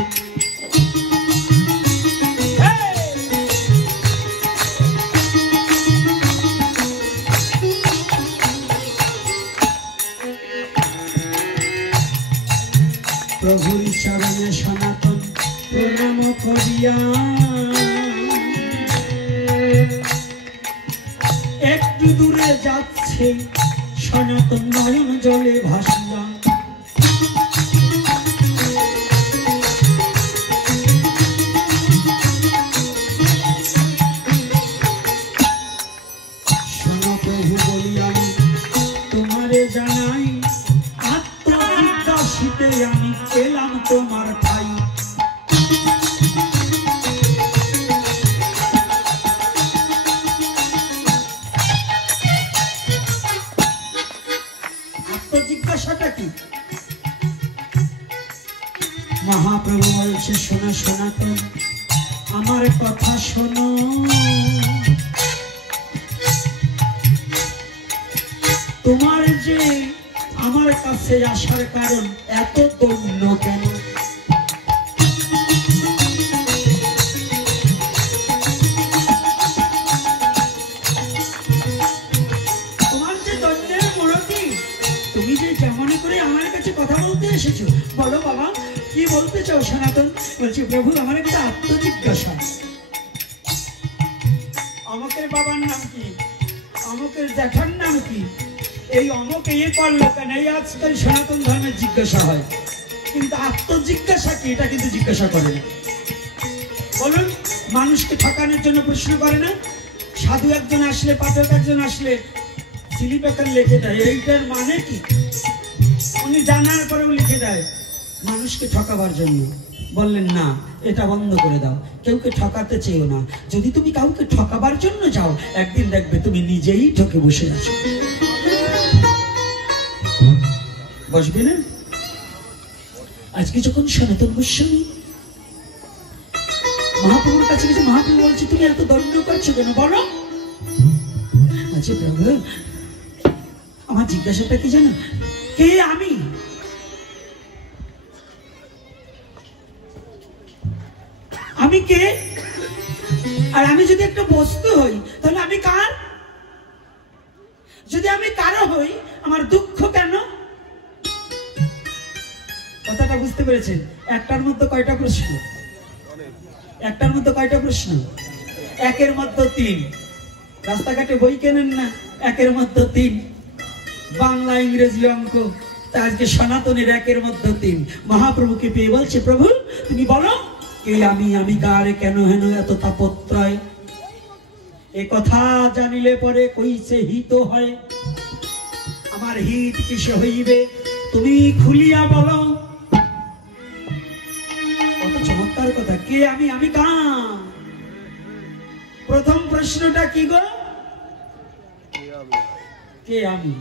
প্রভুর চরণে সনাতন প্রণাম করিয়া একটু দূরে যাচ্ছে সনাতন নয়ন জলে ভাসিয়া। শোনো প্রভু বলি আমি তোমারে জানাই, আত্মজিজ্ঞাসিতে আমি পেলাম তোমার ঠাই। আত্মজিজ্ঞাসাটা কি? মহাপ্রভু বলছে শোনো সনাতন আমার কথা শোনো, তোমার যে আমার কাছে আসার কারণ এত দৈন্য কেন? তোমার যে দৈন্যের মূরতি, তুমি যে যেমন করে আমার কাছে কথা বলতে এসেছো, বলো বাবা কি বলতে চাও? সনাতন বলছি প্রভু আমার একটা আত্মজিজ্ঞাসা। অমকের বাবার নাম কি? অমকের জ্যাঠার নাম কি? এই অমক ইয়ে করলো কেন? এই আজকাল সনাতন ধর্মের জিজ্ঞাসা হয়, কিন্তু আত্মজিজ্ঞাসা কি এটা কিন্তু জিজ্ঞাসা করে না। বলুন, মানুষকে ঠকানোর জন্য প্রশ্ন করে না? সাধু একজন আসলে, পাঠক একজন আসলে স্লিপ একটা লিখে দেয়, এইটার মানে কি? উনি জানার পরেও লিখে দেয় মানুষকে ঠকাবার জন্য। বললেন না, এটা বন্ধ করে দাও, কেউকে ঠকাতে চেয়েও না। যদি তুমি কাউকে ঠকাবার জন্য যাও, একদিন দেখবে তুমি নিজেই ঠকে বসে আছো। বসবে না? আজকে যখন সনাতন গোস্বামী মহাপ্রভুর কাছে গেছে, মহাপ্রভু বলছে তুমি এত দণ্ড করছো কেন? বলো। আচ্ছা প্রভু আমার জিজ্ঞাসাটা কি জানো? কে আমি? আমি কে? আর আমি যদি একটা বস্তু হই তাহলে আমি কার? যদি আমি কারো হই আমার দুঃখ কেন? কথাটা বুঝতে পেরেছেন? একটার মধ্যে কয়টা প্রশ্ন? একটার মধ্যে কয়টা প্রশ্ন? একের মধ্যে 3। রাস্তাঘাটে বই কেনেন না, একের মধ্যে 3, বাংলা ইংরেজি অঙ্ক। তা আজকে সনাতনের একের মধ্যে 3। মহাপ্রভুকে পেয়ে বলছে, প্রভু তুমি বলো কে আমি, আমি কার, কেন হেন এত তাপত্রয়। এ কথা জানিলে পরে কইছে হিত হয়, আমার হিত কিসে হইবে, তুমি খুলিয়া বলো। কত চমৎকার কথা, কে আমি, আমি কার। প্রথম প্রশ্নটা কি গো, কে আমি।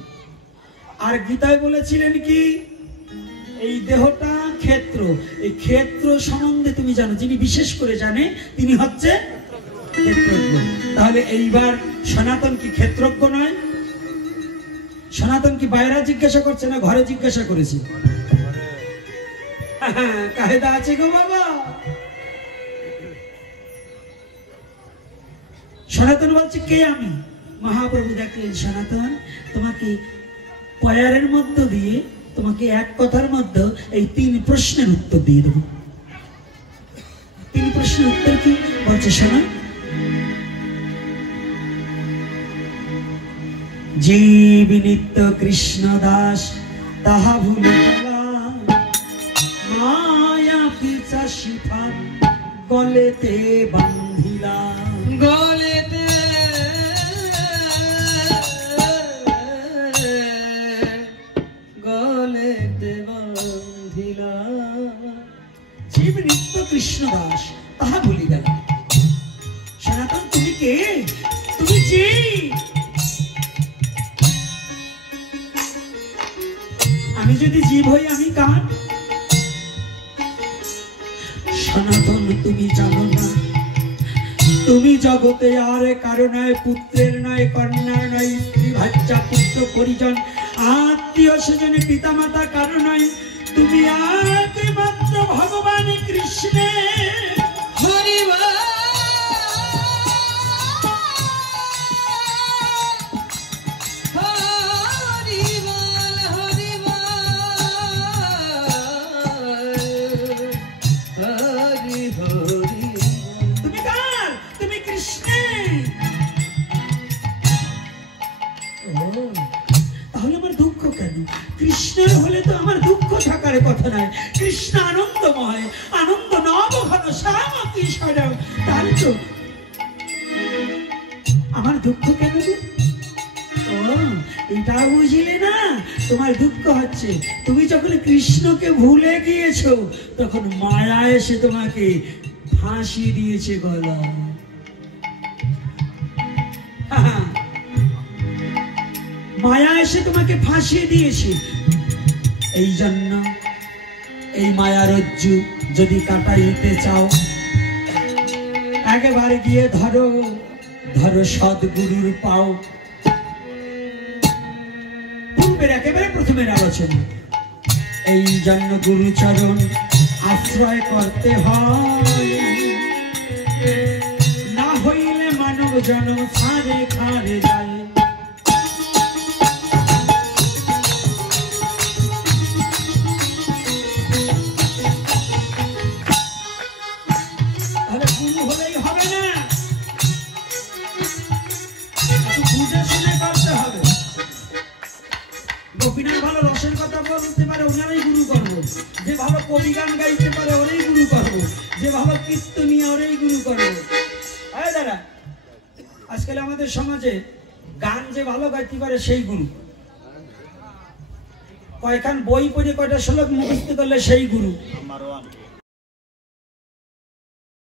আর গীতায় বলেছিলেন কি, এই দেহটা ক্ষেত্র, এই ক্ষেত্র সম্বন্ধে তুমি জানো, যিনি বিশেষ করে জানে তিনি হচ্ছে ক্ষেত্রজ্ঞ। তাহলে এইবার সনাতন কি ক্ষেত্রজ্ঞ নয়? সনাতন কি বাইরে জিজ্ঞাসা করছে না ঘরে জিজ্ঞাসা করেছে? কায়দা আছে গো বাবা। সনাতন বলছে কে আমি। মহাপ্রভু দেখলেন, সনাতন তোমাকে পয়ারের মধ্য দিয়ে, তোমাকে এক কথার মধ্যে এই 3 প্রশ্নের উত্তর দিয়ে দেব। 3 প্রশ্নের উত্তর কি বলছে শোনা। জীব নিত্য কৃষ্ণ দাস তাহা ভুলে গেলা, মায়া পিছা শিফা গলেতে বান্ধিলা, গলেতে গলেতে বান্ধিলা। জীব নিত্য কৃষ্ণ দাস তাহা ভুলে গেল। সনাতন তুমি কে, তুমি যে। আমি যদি জীব হই আমি কার? সনাতন তুমি জানো না, তুমি জগতে আর কারো নয়, পুত্রের নয়, কন্যার নয়, স্ত্রী ভাচ্চা পুত্র পরিজন আত্মীয় স্বজনে পিতা মাতা কারো নয়, তুমি একমাত্র ভগবান কৃষ্ণের। হরি বল, হরি বল, হরি বল, হরি হরি। তুমি কার? তুমি কৃষ্ণের। ও, তাহলে আমার দুঃখ কেন? কৃষ্ণের হলে তো আমার দুঃখ থাকার কথা নয়। কৃষ্ণ আনন্দময়, আনন্দ নব ঘন শ্যাম কিশোর, তাহলে তো আমার দুঃখ কেন? ও, এটা বুঝলে না, তোমার দুঃখ হচ্ছে তুমি যখন কৃষ্ণকে ভুলে গিয়েছো, তখন মায়া এসে তোমাকে ফাঁসি দিয়েছে গলায়। মায়া এসে তোমাকে ফাঁসিয়ে দিয়েছে। এই জন্য এই মায়ারজ্জু যদি কাটাইতে চাও, একেবারে গিয়ে ধরো, ধরো সদ্গুরুর পাও। পূর্বের একেবারে প্রথমের আলোচনা। এই জন্য গুরুচরণ আশ্রয় করতে হয়, না হইলে মানব জন্ম ছাড়ে খারে যায়। গোপীনাথ ভালো রসের কথা বলতে পারে, ওনারাই গুরু করবো। যে ভালো কবি গান গাইতে পারে, ওরাই গুরু করবো। যে ভালো কীর্তনীয়, ওরাই গুরু করবো। আরে দাদা, আজকাল আমাদের সমাজে গান যে ভালো গাইতে পারে সেই গুরু, কয়খান বই পড়ে কয়টা শ্লোক মুখস্থ করলে সেই গুরু।